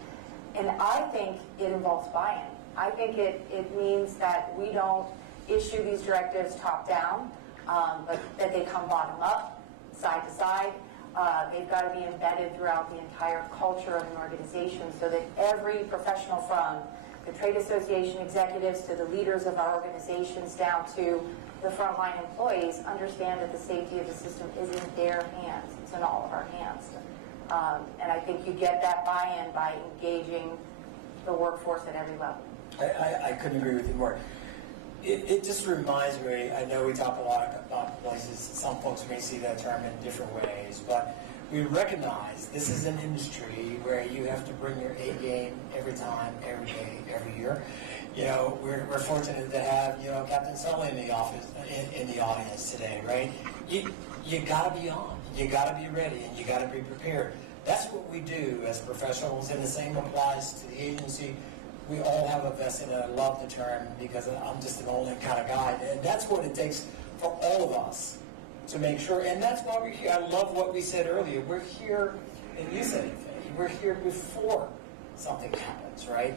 And I think it involves buy-in. I think it means that we don't issue these directives top-down, but that they come bottom-up, side to side. They've got to be embedded throughout the entire culture of an organization so that every professional, from the trade association executives to the leaders of our organizations down to the frontline employees, understand that the safety of the system is in their hands. It's in all of our hands. And I think you get that buy-in by engaging the workforce at every level. I couldn't agree with you more. It just reminds me, I know we talk a lot about places, some folks may see that term in different ways, but we recognize this is an industry where you have to bring your A game every time, every day, every year. We're fortunate to have, Captain Sully in the office, in the audience today, right? You gotta be on, you gotta be ready, and you gotta be prepared. That's what we do as professionals, and the same applies to the agency. We all have a vested, and I love the term because I'm just an all-in kind of guy. And that's what it takes for all of us to make sure. And that's why we're here. I love what we said earlier. We're here, and you said it, we're here before something happens, right?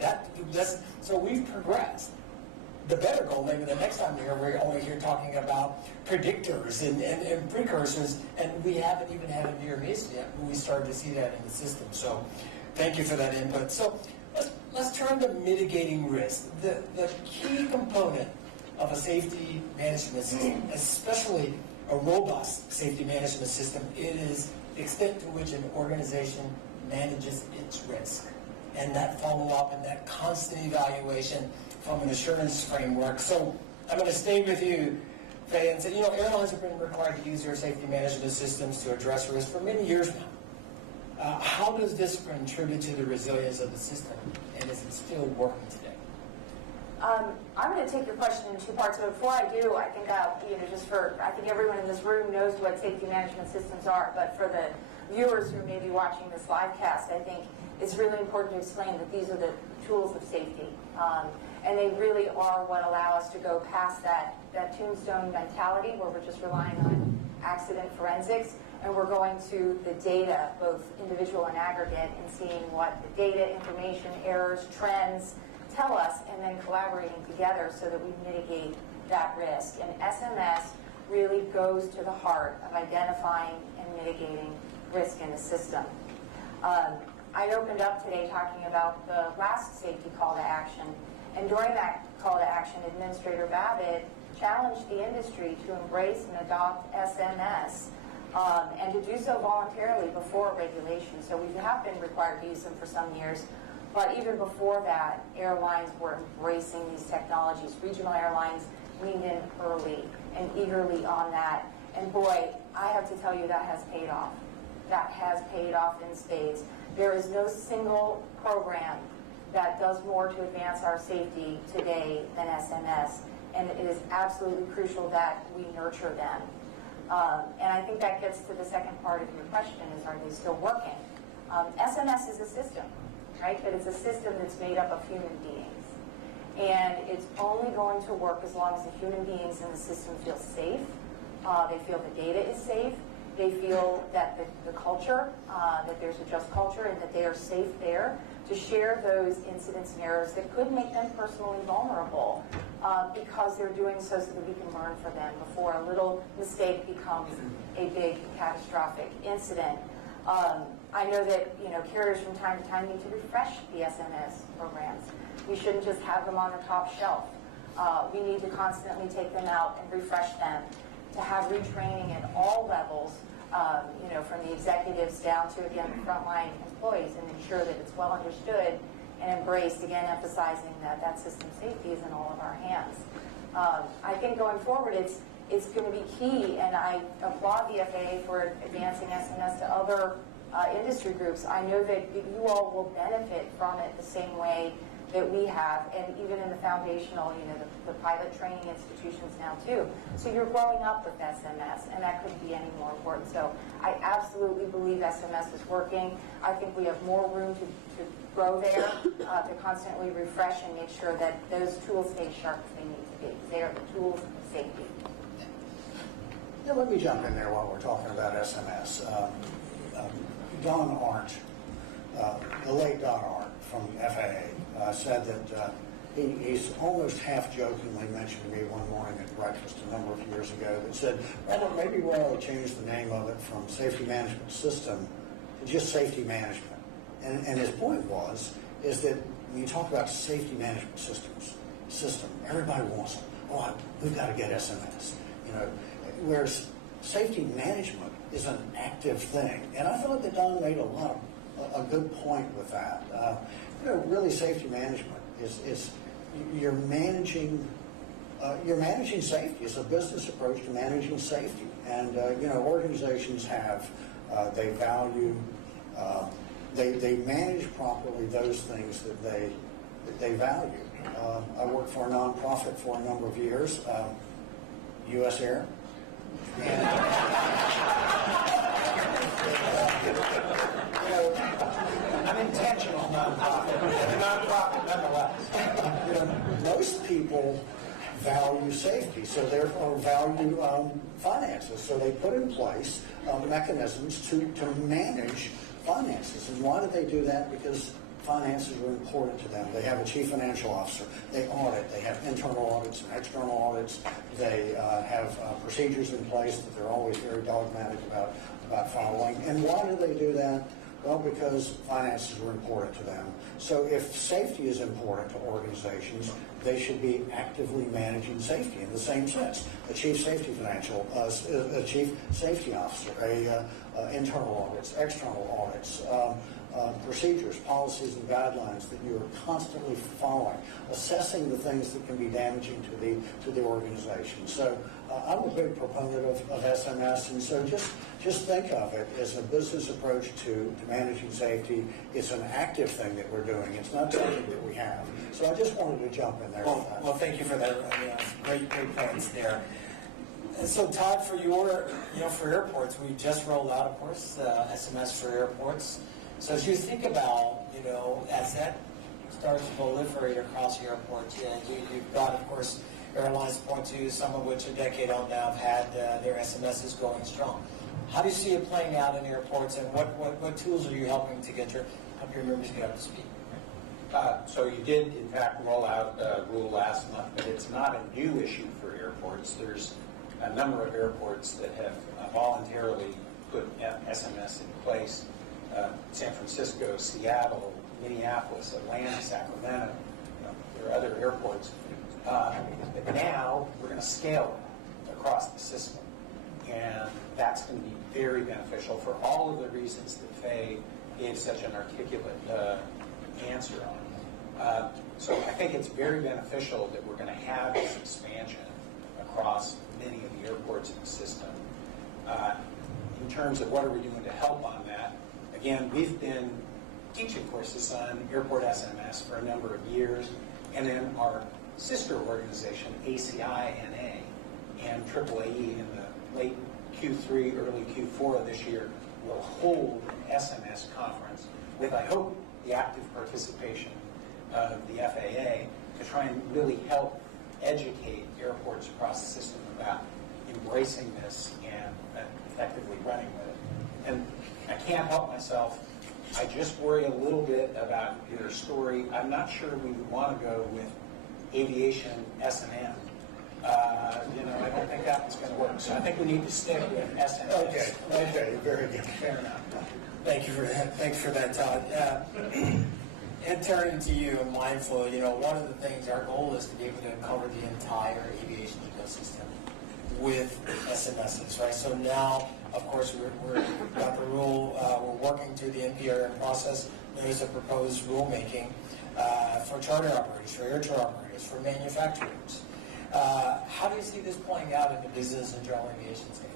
So we've progressed. The better goal, maybe the next time we're only here talking about predictors and precursors, and we haven't even had a near miss yet when we started to see that in the system. So thank you for that input. So let's turn to mitigating risk. The key component of a safety management system, especially a robust safety management system, it is the extent to which an organization manages its risk. And that follow-up and that constant evaluation from an assurance framework. So I'm going to stay with you, Faye, and say, airlines have been required to use their safety management systems to address risk for many years now. How does this contribute to the resilience of the system, and is it still working today? I'm going to take your question in two parts. But before I do, I think I think everyone in this room knows what safety management systems are. But for the viewers who may be watching this live cast, I think it's really important to explain that these are the tools of safety, and they really are what allow us to go past that tombstone mentality where we're just relying on accident forensics. And we're going to the data, both individual and aggregate, and seeing what the data, information, errors, trends tell us, and then collaborating together so that we mitigate that risk. And SMS really goes to the heart of identifying and mitigating risk in the system. I opened up today talking about the last safety call to action, and during that call to action, Administrator Babbitt challenged the industry to embrace and adopt SMS, and to do so voluntarily before regulation. So we have been required to use them for some years, but even before that, airlines were embracing these technologies. Regional airlines leaned in early and eagerly on that, and boy, I have to tell you that has paid off. That has paid off in spades. There is no single program that does more to advance our safety today than SMS, and it is absolutely crucial that we nurture them. And I think that gets to the second part of your question, is are they still working? SMS is a system, right? But it's a system that's made up of human beings. And it's only going to work as long as the human beings in the system feel safe. They feel the data is safe. They feel that the culture, that there's a just culture, and that they are safe there to share those incidents and errors that could make them personally vulnerable, because they're doing so that we can learn from them before a little mistake becomes a big catastrophic incident. I know that carriers from time to time need to refresh the SMS programs. We shouldn't just have them on the top shelf. We need to constantly take them out and refresh them, to have retraining at all levels, from the executives down to, again, the frontline employees, and ensure that it's well understood and embraced, again, emphasizing that system safety is in all of our hands. I think going forward, it's going to be key, and I applaud the FAA for advancing SMS to other industry groups. I know that you all will benefit from it the same way that we have, and even in the foundational, the pilot training institutions now too. So you're growing up with SMS, and that couldn't be any more important. So I absolutely believe SMS is working. I think we have more room to grow there, to constantly refresh and make sure that those tools stay sharp as they need to be. They are the tools of safety. Yeah, let me jump in there while we're talking about SMS. Don Arndt, the late Don Arndt from FAA, said that he's almost half-jokingly mentioned to me one morning at breakfast a number of years ago that said, well, maybe we ought to change the name of it from Safety Management System to just Safety Management. And his point is that when you talk about safety management system, everybody wants it. Oh, we've got to get SMS. Whereas safety management is an active thing. And I thought that Don made a good point with that. Really, safety management is you're managing safety. It's a business approach to managing safety. And organizations have they value they manage properly those things that they value. I worked for a nonprofit for a number of years, U.S. Air. An intentional nonprofit, nonetheless. Most people value safety, so therefore value finances. So they put in place mechanisms to manage finances. And why do they do that? Because finances are important to them. They have a chief financial officer. They audit. They have internal audits and external audits. They have procedures in place that they're always very dogmatic about following. And why do they do that? Well, because finances are important to them. So if safety is important to organizations, they should be actively managing safety in the same sense. A chief safety a chief safety officer, internal audits, external audits, procedures, policies, and guidelines that you are constantly following, assessing the things that can be damaging to the organization. So I'm a big proponent of SMS, and so just think of it as a business approach to managing safety. It's an active thing that we're doing. It's not something that we have. So I just wanted to jump in there. Well, thank you for that. Great points there. And so, Todd, for for airports, we just rolled out, of course, SMS for airports. So as you think about, as that starts to proliferate across the airports, you've got, of course, airlines point to, some of which a decade on now have had their SMSs going strong. How do you see it playing out in airports, and what tools are you helping to help your members get up to speed? So you did, in fact, roll out a rule last month, but it's not a new issue for airports. There's a number of airports that have voluntarily put SMS in place. San Francisco, Seattle, Minneapolis, Atlanta, Sacramento. There are other airports. But now we're going to scale it across the system. And that's going to be very beneficial for all of the reasons that Faye gave such an articulate answer on. So I think it's very beneficial that we're going to have this expansion across many of the airports in the system. In terms of what are we doing to help on that, again, we've been teaching courses on airport SMS for a number of years, and then our sister organization, ACI-NA, and AAAE in the late Q3, early Q4 of this year will hold an SMS conference with, I hope, the active participation of the FAA to try and really help educate airports across the system about embracing this and effectively running with it. And I can't help myself. I just worry a little bit about your story. I'm not sure we want to go with aviation S&M. I don't think that one's going to work. So I think we need to stick with SMS. Okay, very good. Fair enough. Thank you for that. Thanks for that, Todd. And turning to you, I'm mindful, one of the things, our goal is to be able to cover the entire aviation ecosystem with SMSs, right? So now, of course, we're got the rule, we're working through the NPRM process. There's a proposed rulemaking for charter operators, for air tour operators, for manufacturers. How do you see this playing out in the business and general aviation space?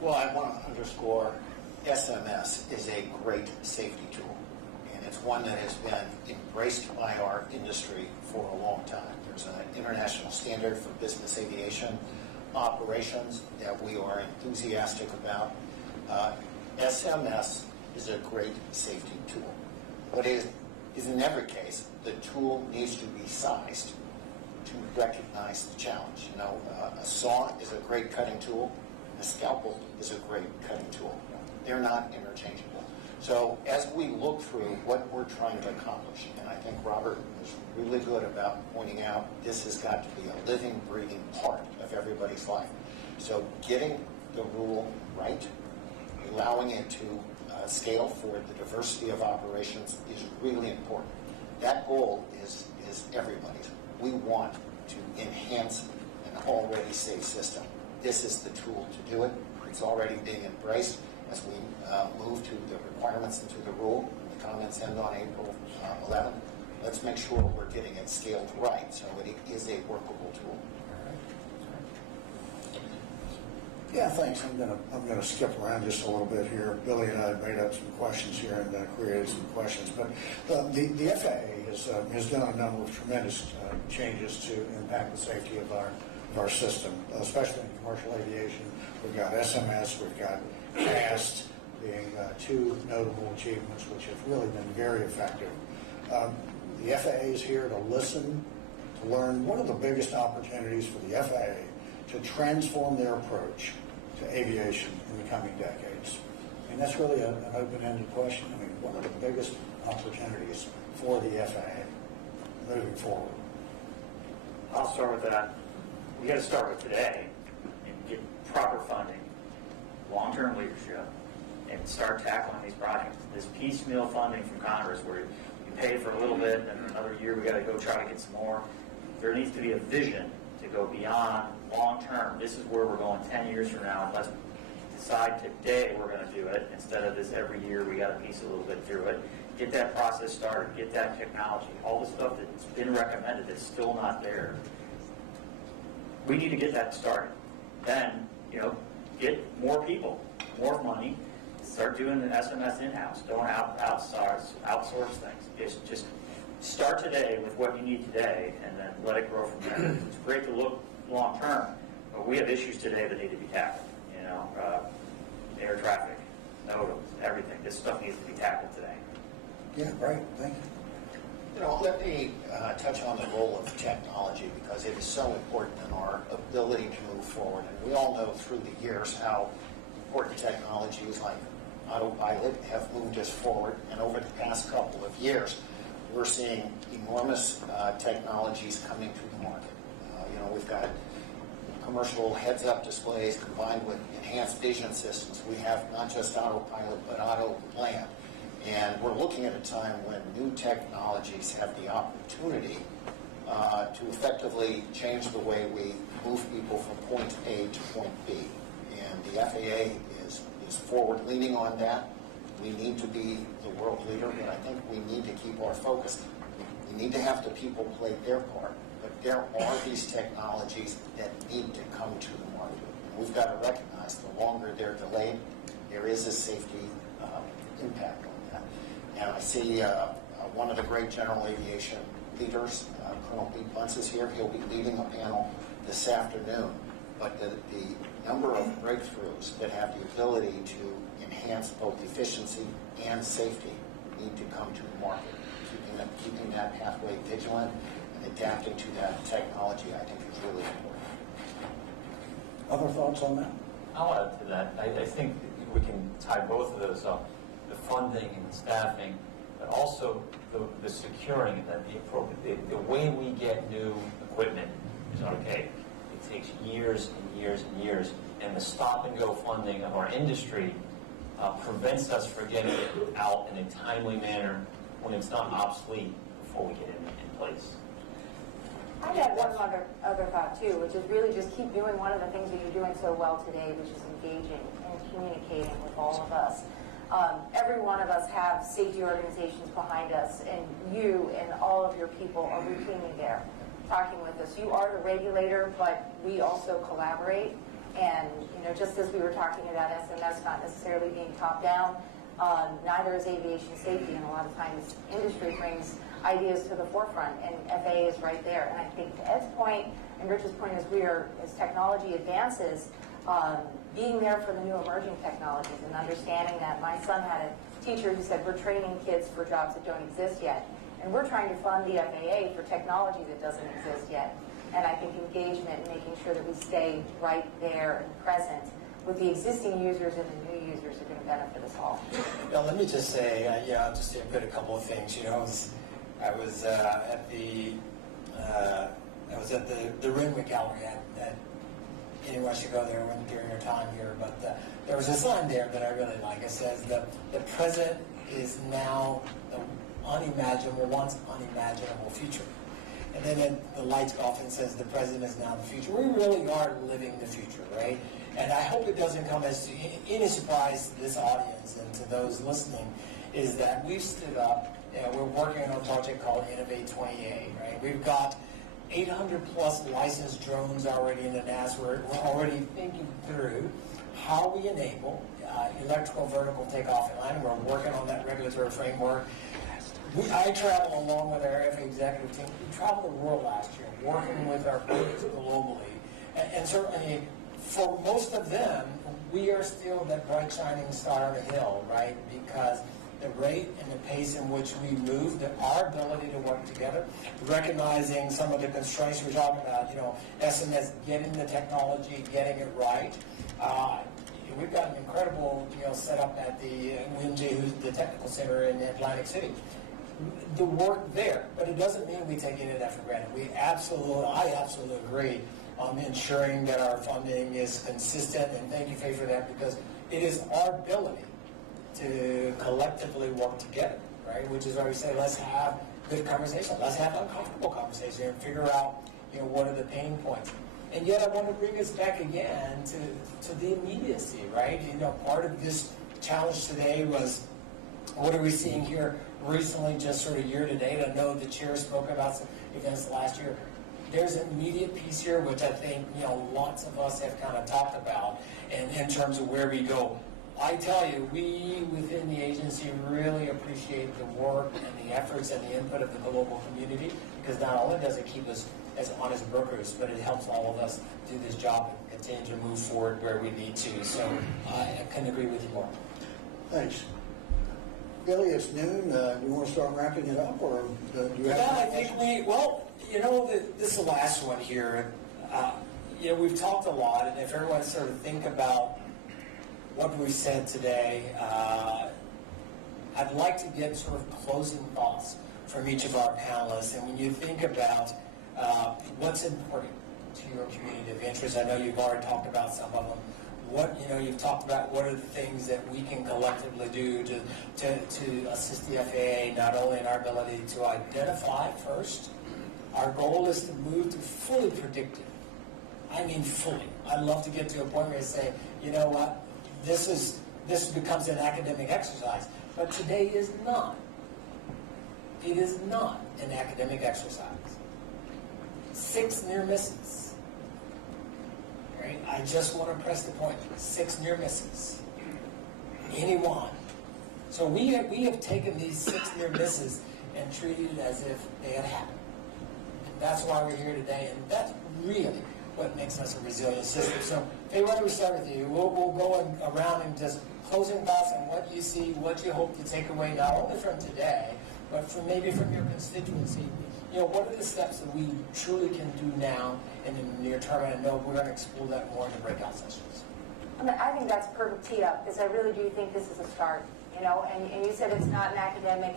Well, I want to underscore SMS is a great safety tool. It's one that has been embraced by our industry for a long time. There's an international standard for business aviation operations that we are enthusiastic about. SMS is a great safety tool. What is in every case, the tool needs to be sized to recognize the challenge. A saw is a great cutting tool, and a scalpel is a great cutting tool. They're not interchangeable. So as we look through what we're trying to accomplish, and I think Robert was really good about pointing out this has got to be a living, breathing part of everybody's life. So getting the rule right, allowing it to scale for the diversity of operations is really important. That goal is everybody's. We want to enhance an already safe system. This is the tool to do it. It's already being embraced. As we move to the requirements into the rule, the comments end on April 11th, let's make sure we're getting it scaled right so it is a workable tool. Yeah, thanks. I'm gonna skip around just a little bit here. Billy and I have made up some questions here and created some questions. But the FAA has done a number of tremendous changes to impact the safety of our system, especially in commercial aviation. We've got SMS, we've got CAST being two notable achievements which have really been very effective. The FAA is here to listen, to learn what are the biggest opportunities for the FAA to transform their approach to aviation in the coming decades. And that's really an open-ended question. I mean, what are the biggest opportunities for the FAA moving forward? I'll start with that. We got to start with today and get proper funding, long-term leadership, and start tackling these projects. This piecemeal funding from Congress where you pay for a little bit and then another year we got to go try to get some more. There needs to be a vision to go beyond long-term. This is where we're going 10 years from now. Let's decide today we're going to do it instead of this every year we got to piece a little bit through it. Get that process started, get that technology. All the stuff that's been recommended is still not there. We need to get that started. Then, get more people, more money, start doing the SMS in-house. Don't outsource things. Just start today with what you need today and then let it grow from there. It's great to look long-term, but we have issues today that need to be tackled. Air traffic, nodes, everything. This stuff needs to be tackled today. Yeah, great. Thank you. Let me touch on the role of technology because it is so important in our ability to move forward. And we all know through the years how important technologies like autopilot have moved us forward. And over the past couple of years, we're seeing enormous technologies coming to the market. We've got commercial heads-up displays combined with enhanced vision systems. We have not just autopilot, but auto land. And we're looking at a time when new technologies have the opportunity to effectively change the way we move people from point A to point B. And the FAA is forward-leaning on that. We need to be the world leader, but I think we need to keep our focus. We need to have the people play their part, but there are these technologies that need to come to the market. We've got to recognize the longer they're delayed, there is a safety impact on that. And I see one of the great general aviation leaders, Colonel Pete Bunce, is here. He'll be leading a panel this afternoon. But the number of breakthroughs that have the ability to enhance both efficiency and safety need to come to the market. Keeping that pathway vigilant and adapting to that technology, I think, is really important. Other thoughts on that? I'll add to that. I think we can tie both of those up, the funding and the staffing, but also the securing that the way we get new equipment is okay. It takes years and years and years, and the stop-and-go funding of our industry prevents us from getting it out in a timely manner when it's not obsolete before we get it in place. I'd add one other thought too, which is really just keep doing one of the things that you're doing so well today, which is engaging and communicating with all of us. Every one of us have safety organizations behind us, and you and all of your people are routinely there talking with us. You are the regulator, but we also collaborate. And just as we were talking about SMS not necessarily being top-down, neither is aviation safety, and a lot of times industry brings ideas to the forefront, and FAA is right there. And I think to Ed's point and Rich's point is as technology advances, being there for the new emerging technologies and understanding that my son had a teacher who said we're training kids for jobs that don't exist yet, and we're trying to fund the FAA for technology that doesn't exist yet. And I think engagement and making sure that we stay right there and present with the existing users and the new users are going to benefit us all. Now, let me just say, just to put a couple of things. I was at the Renwick Gallery. Anyone should go there during your time here, but there was a sign there that I really like. It says the present is now the once unimaginable future. And then the lights go off and says the present is now the future. We really are living the future, right? And I hope it doesn't come as any surprise to this audience and to those listening, is that we've stood up, we're working on a project called Innovate 28, right? We've got 800 plus licensed drones already in the NASA. We're already thinking through how we enable electrical vertical takeoff and landing. We're working on that regulatory framework. I travel along with our FAA executive team. We traveled the world last year, working with our colleagues globally. And certainly, for most of them, we are still that bright shining star on the hill, right? Because the rate and the pace in which we move, our ability to work together, recognizing some of the constraints we're talking about, SMS, getting the technology, getting it right. We've got an incredible setup at the WMJ, who's the technical center in Atlantic City. The work there, but it doesn't mean we take any of that for granted. I absolutely agree on ensuring that our funding is consistent, and thank you, Faye, for that, because it is our ability to collectively work together, right? Which is why we say, let's have good conversation, let's have uncomfortable conversation, and figure out, what are the pain points. And yet, I want to bring us back again to the immediacy, right? Part of this challenge today was, what are we seeing here recently, just sort of year to date? I know the chair spoke about some events last year. There's an immediate piece here, which I think, lots of us have kind of talked about, and in terms of where we go. I tell you, we within the agency really appreciate the work and the efforts and the input of the global community, because not only does it keep us as honest brokers, but it helps all of us do this job and continue to move forward where we need to. So I couldn't agree with you more. Thanks. Billy, it's noon. You want to start wrapping it up, or do you have? I think this is the last one here. We've talked a lot, and if everyone sort of think about what we said today, I'd like to get sort of closing thoughts from each of our panelists. And when you think about what's important to your community of interest? I know you've already talked about some of them. You've talked about what are the things that we can collectively do to assist the FAA, not only in our ability to identify first. Our goal is to move to fully predictive. I mean fully. I'd love to get to a point where I say, you know what, this becomes an academic exercise, but today is not. It is not an academic exercise. 6 near misses. Right? I just want to press the point. 6 near misses. Any one. So we have taken these 6 near misses and treated it as if they had happened. And that's why we're here today, and that's really what makes us a resilient system. So, Faye, why don't we start with you? We'll go around and just closing thoughts on what you see, what you hope to take away, not only from today, but maybe from your constituency. What are the steps that we truly can do now and in the near term? And I know we're going to explore that more in the breakout sessions. I think that's perfect tee up, because I really do think this is a start. And you said it's not an academic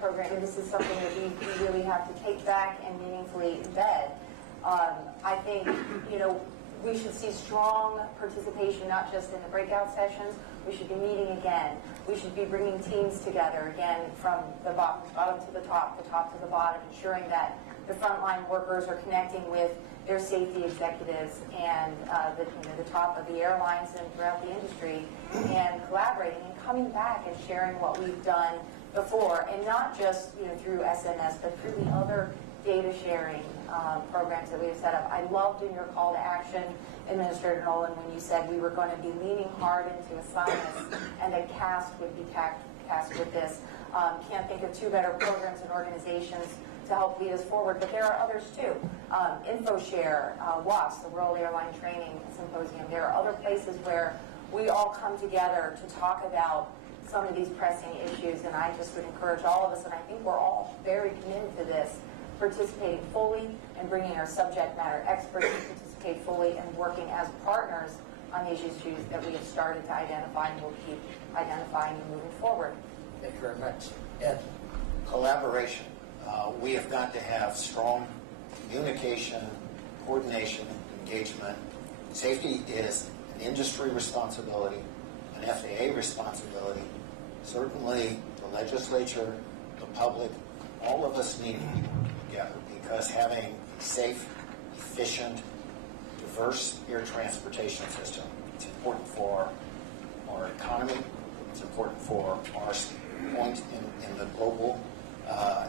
program, and this is something that we really have to take back and meaningfully embed. I think, we should see strong participation, not just in the breakout sessions. We should be meeting again. We should be bringing teams together again from the bottom to the top to the bottom, ensuring that the frontline workers are connecting with their safety executives and the top of the airlines and throughout the industry, and collaborating and coming back and sharing what we've done before, and not just through SMS, but through the other data sharing programs that we have set up. I loved in your call to action, Administrator Nolan, when you said we were going to be leaning hard into assignments and that CAST would be tasked with this. Can't think of 2 better programs and organizations to help lead us forward, but there are others too. InfoShare, WATS, the World Airline Training Symposium. There are other places where we all come together to talk about some of these pressing issues, and I just would encourage all of us, and I think we're all very committed to this, participating fully and bringing our subject matter experts to participate fully and working as partners on these issues that we have started to identify and will keep identifying and moving forward. Thank you very much. Ed? Collaboration. We have got to have strong communication, coordination, engagement. Safety is an industry responsibility, an FAA responsibility. Certainly the legislature, the public, all of us need to work together, because having a safe, efficient, diverse air transportation system, it's important for our economy, it's important for our point in the global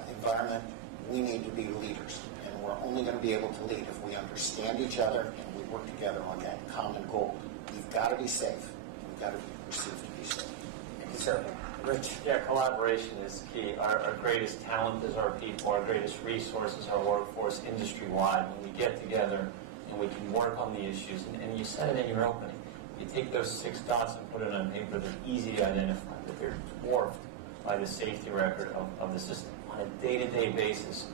environment. We need to be leaders, and we're only going to be able to lead if we understand each other and we work together on that common goal. We've got to be safe. We've got to be perceived to be safe. Thank you, sir. Rich? Yeah, collaboration is key. Our greatest talent is our people. Our greatest resource is our workforce industry-wide. When we get together and we can work on the issues, and you said it in your opening, you take those 6 dots and put it on paper, they're easy to identify, but they're dwarfed by the safety record of the system. On a day-to-day basis,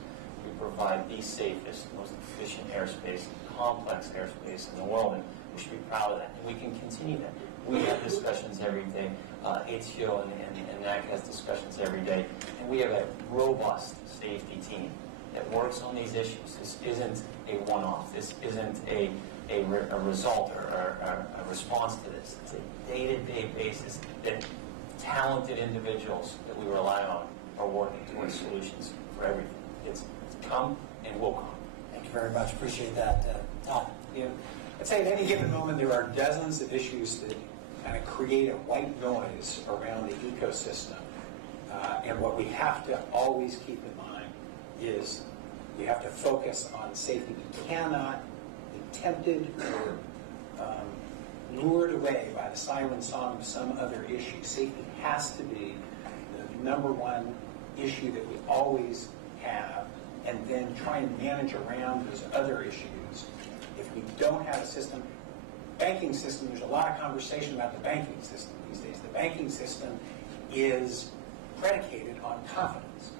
we provide the safest, most efficient airspace, complex airspace in the world, and we should be proud of that. And we can continue that. We have discussions every day. ATO and NAC has discussions every day. And we have a robust safety team that works on these issues. This isn't a one-off. This isn't a result or a response to this. It's a day-to-day basis that talented individuals that we rely on are working towards solutions for everything. It's come and will come. Thank you very much. Appreciate that. Todd? Yeah. I'd say at any given moment there are dozens of issues that kind of create a white noise around the ecosystem. And what we have to always keep in mind is we have to focus on safety. We cannot be tempted or lured away by the siren song of some other issue. Safety has to be the number one issue that we always have, and then try and manage around those other issues. If we don't have a system, banking system, there's a lot of conversation about the banking system these days. The banking system is predicated on confidence.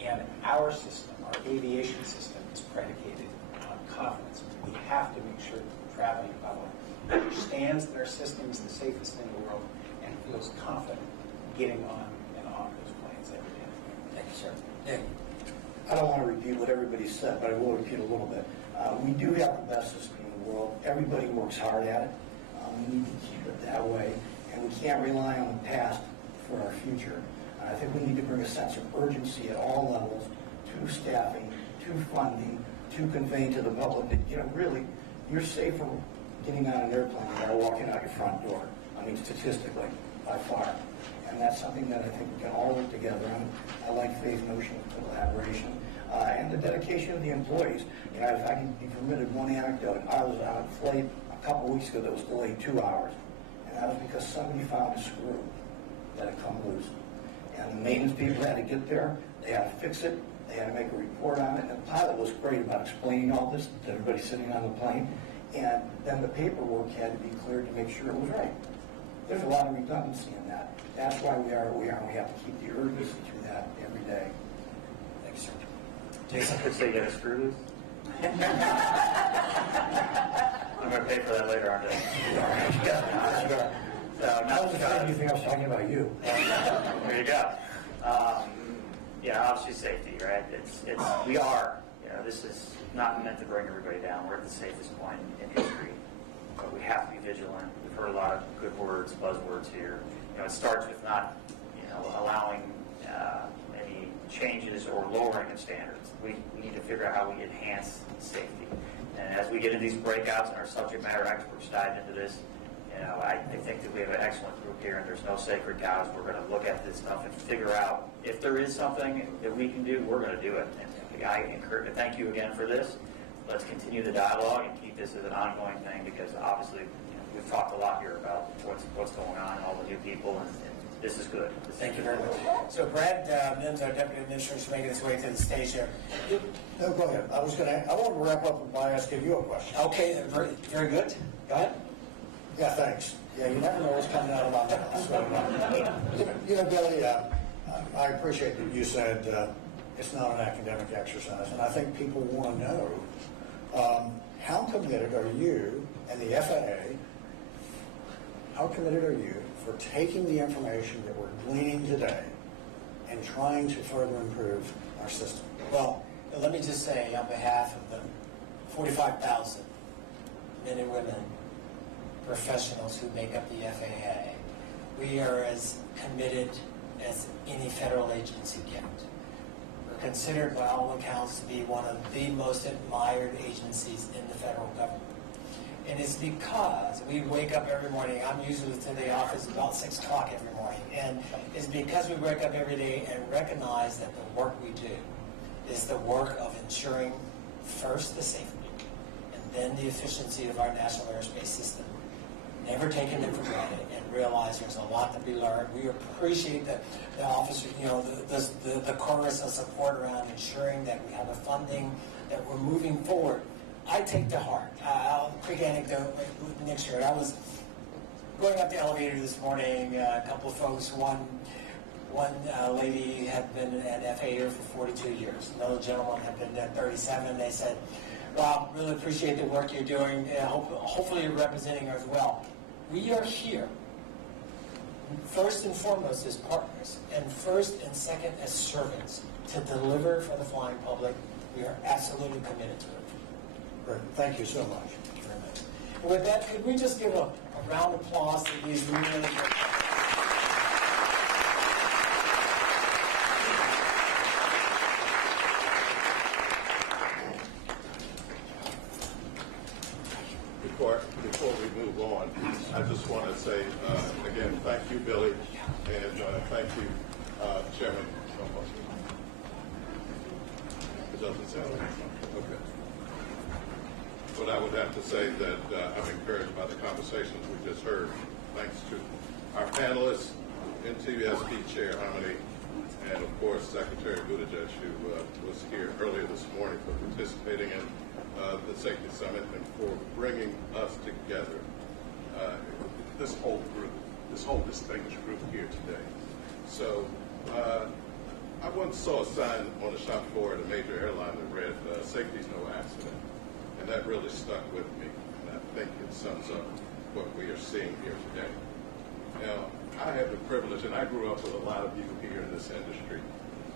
And our system, our aviation system, is predicated on confidence. We have to make sure that the traveling public understands that our system is the safest in the world and feels confident getting on and off those planes every day. Thank you, sir. Nick? I don't want to repeat what everybody said, but I will repeat a little bit. We do have the best system in the world. Everybody works hard at it. We need to keep it that way, and we can't rely on the past for our future. I think we need to bring a sense of urgency at all levels to staffing, to funding, to conveying to the public that, really, you're safer getting on an airplane than walking out your front door. I mean, statistically, by far. And that's something that I think we can all work together on. I like Faith's notion of collaboration and the dedication of the employees. If I can be permitted one anecdote, I was on a flight a couple weeks ago that was delayed 2 hours. And that was because somebody found a screw that had come loose. And the maintenance people had to get there, they had to fix it, they had to make a report on it, and the pilot was great about explaining all this to everybody sitting on the plane, and then the paperwork had to be cleared to make sure it was right. There's a lot of redundancy in that. That's why we are where we are, and we have to keep the urgency to that every day. Thanks, sir. Jason, could say you got a screw loose? I'm going to pay for that later, aren't I? Sure. I was afraid you think I was talking about you. There you go. Obviously safety, right? We are, this is not meant to bring everybody down. We're at the safest point in history, but we have to be vigilant. We've heard a lot of good words, buzzwords here. It starts with not, allowing any changes or lowering of standards. We need to figure out how we enhance safety. And as we get into these breakouts and our subject matter experts dive into this, I think that we have an excellent group here, and there's no sacred cows. We're going to look at this stuff and figure out if there is something that we can do, we're going to do it. And I encourage to thank you again for this. Let's continue the dialogue and keep this as an ongoing thing, because obviously we've talked a lot here about what's going on and all the new people, and this is good. Thank you very much. So Brad Mims, our Deputy Administrator, is making his way to the stage here. No, go ahead. I want to wrap up by asking you a question. Okay, very good. Go ahead. Yeah, thanks. Yeah, you never know what's coming out of my mouth. So, Billy, I appreciate that you said it's not an academic exercise, and I think people want to know how committed are you and the FAA, how committed are you for taking the information that we're gleaning today and trying to further improve our system? Well, let me just say on behalf of the 45,000 men and women, professionals who make up the FAA, we are as committed as any federal agency can. We're considered by all accounts to be one of the most admired agencies in the federal government. And it's because we wake up every morning. I'm usually to the office about 6 o'clock every morning. And it's because we wake up every day and recognize that the work we do is the work of ensuring first the safety and then the efficiency of our national airspace system. Never taking it for granted, and realize there's a lot to be learned. We appreciate the officers, the chorus of support around ensuring that we have a funding, that we're moving forward. I take to heart. Quick anecdote, next year. I was going up the elevator this morning. A couple of folks. One lady had been at FAA for 42 years. Another gentleman had been at 37. They said, "Rob, really appreciate the work you're doing. Hopefully you're representing us well." We are here, first and foremost, as partners, and first and second as servants, to deliver for the flying public. We are absolutely committed to it. Great. Thank you so much. Thank you very much. And with that, could we just give a round of applause to these really great... Before we move on, I just want to say, again, thank you, Billy, and thank you, Chairman. It doesn't sound like something. Okay. But I would have to say that I'm encouraged by the conversations we just heard. Thanks to our panelists, NTSB Chair Harmony, and of course Secretary Buttigieg, who was here earlier this morning for participating in the Safety Summit and for bringing us together, this whole group, this whole distinguished group here today. So I once saw a sign on the shop floor at a major airline that read, "Safety's no accident," and that really stuck with me, and I think it sums up what we are seeing here today. Now, I had the privilege, and I grew up with a lot of you here in this industry,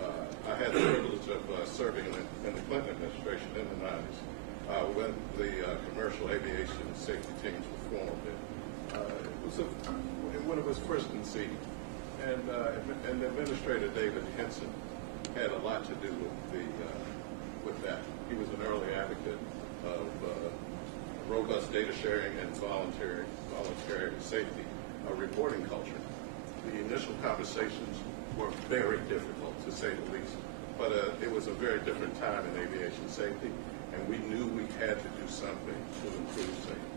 I had the privilege of serving in the Clinton administration in the 90s when the commercial aviation safety teams were formed. When it was first conceived. And Administrator David Henson had a lot to do with that. He was an early advocate of robust data sharing and voluntary safety reporting culture. The initial conversations were very difficult, to say the least, but it was a very different time in aviation safety, and we knew we had to do something to improve safety.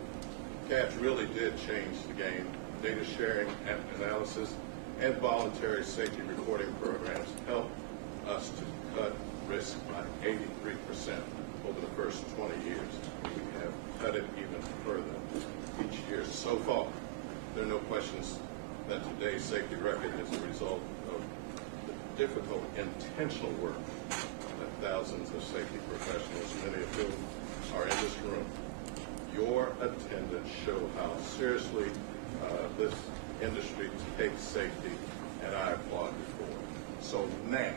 CATS really did change the game. Data sharing and analysis and voluntary safety reporting programs helped us to cut risk by 83% over the first 20 years. We have cut it even further each year so far. There are no questions that today's safety record is a result of the difficult, intentional work that thousands of safety professionals, many of whom are in this room. Your attendance show how seriously this industry takes safety, and I applaud you for it. So now,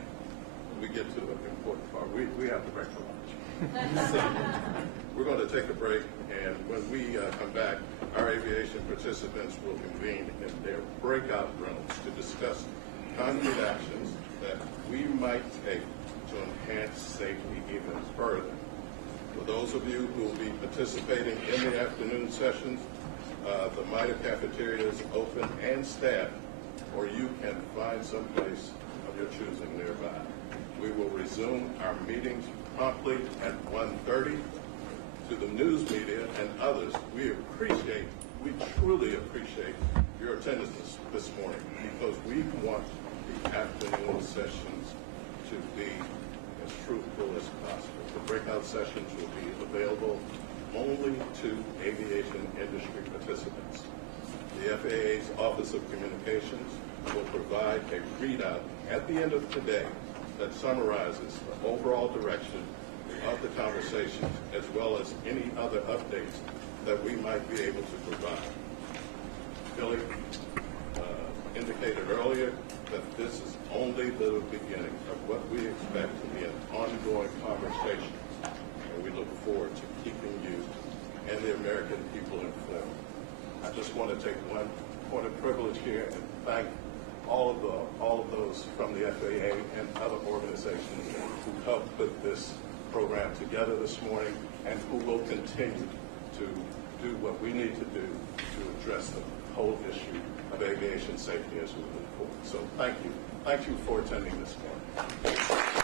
we get to the important part. We have to break for lunch. We're going to take a break, and when we come back, our aviation participants will convene in their breakout rooms to discuss concrete actions that we might take to enhance safety even further. For those of you who will be participating in the afternoon sessions, the MITRE cafeteria is open and staffed, or you can find some place of your choosing nearby. We will resume our meetings promptly at 1:30. To the news media and others, we truly appreciate your attendance this morning, because we want the afternoon sessions to be as fruitful as possible. The breakout sessions will be available only to aviation industry participants. The FAA's Office of Communications will provide a readout at the end of today that summarizes the overall direction of the conversation, as well as any other updates that we might be able to provide. Billy indicated earlier that this is only the beginning of what we expect to be an ongoing conversation, and we look forward to keeping you and the American people informed. I just want to take one point of privilege here and thank all of those from the FAA and other organizations who helped put this program together this morning, and who will continue to do what we need to do to address the whole issue of aviation safety as we move forward. So thank you. Thank you for attending this morning.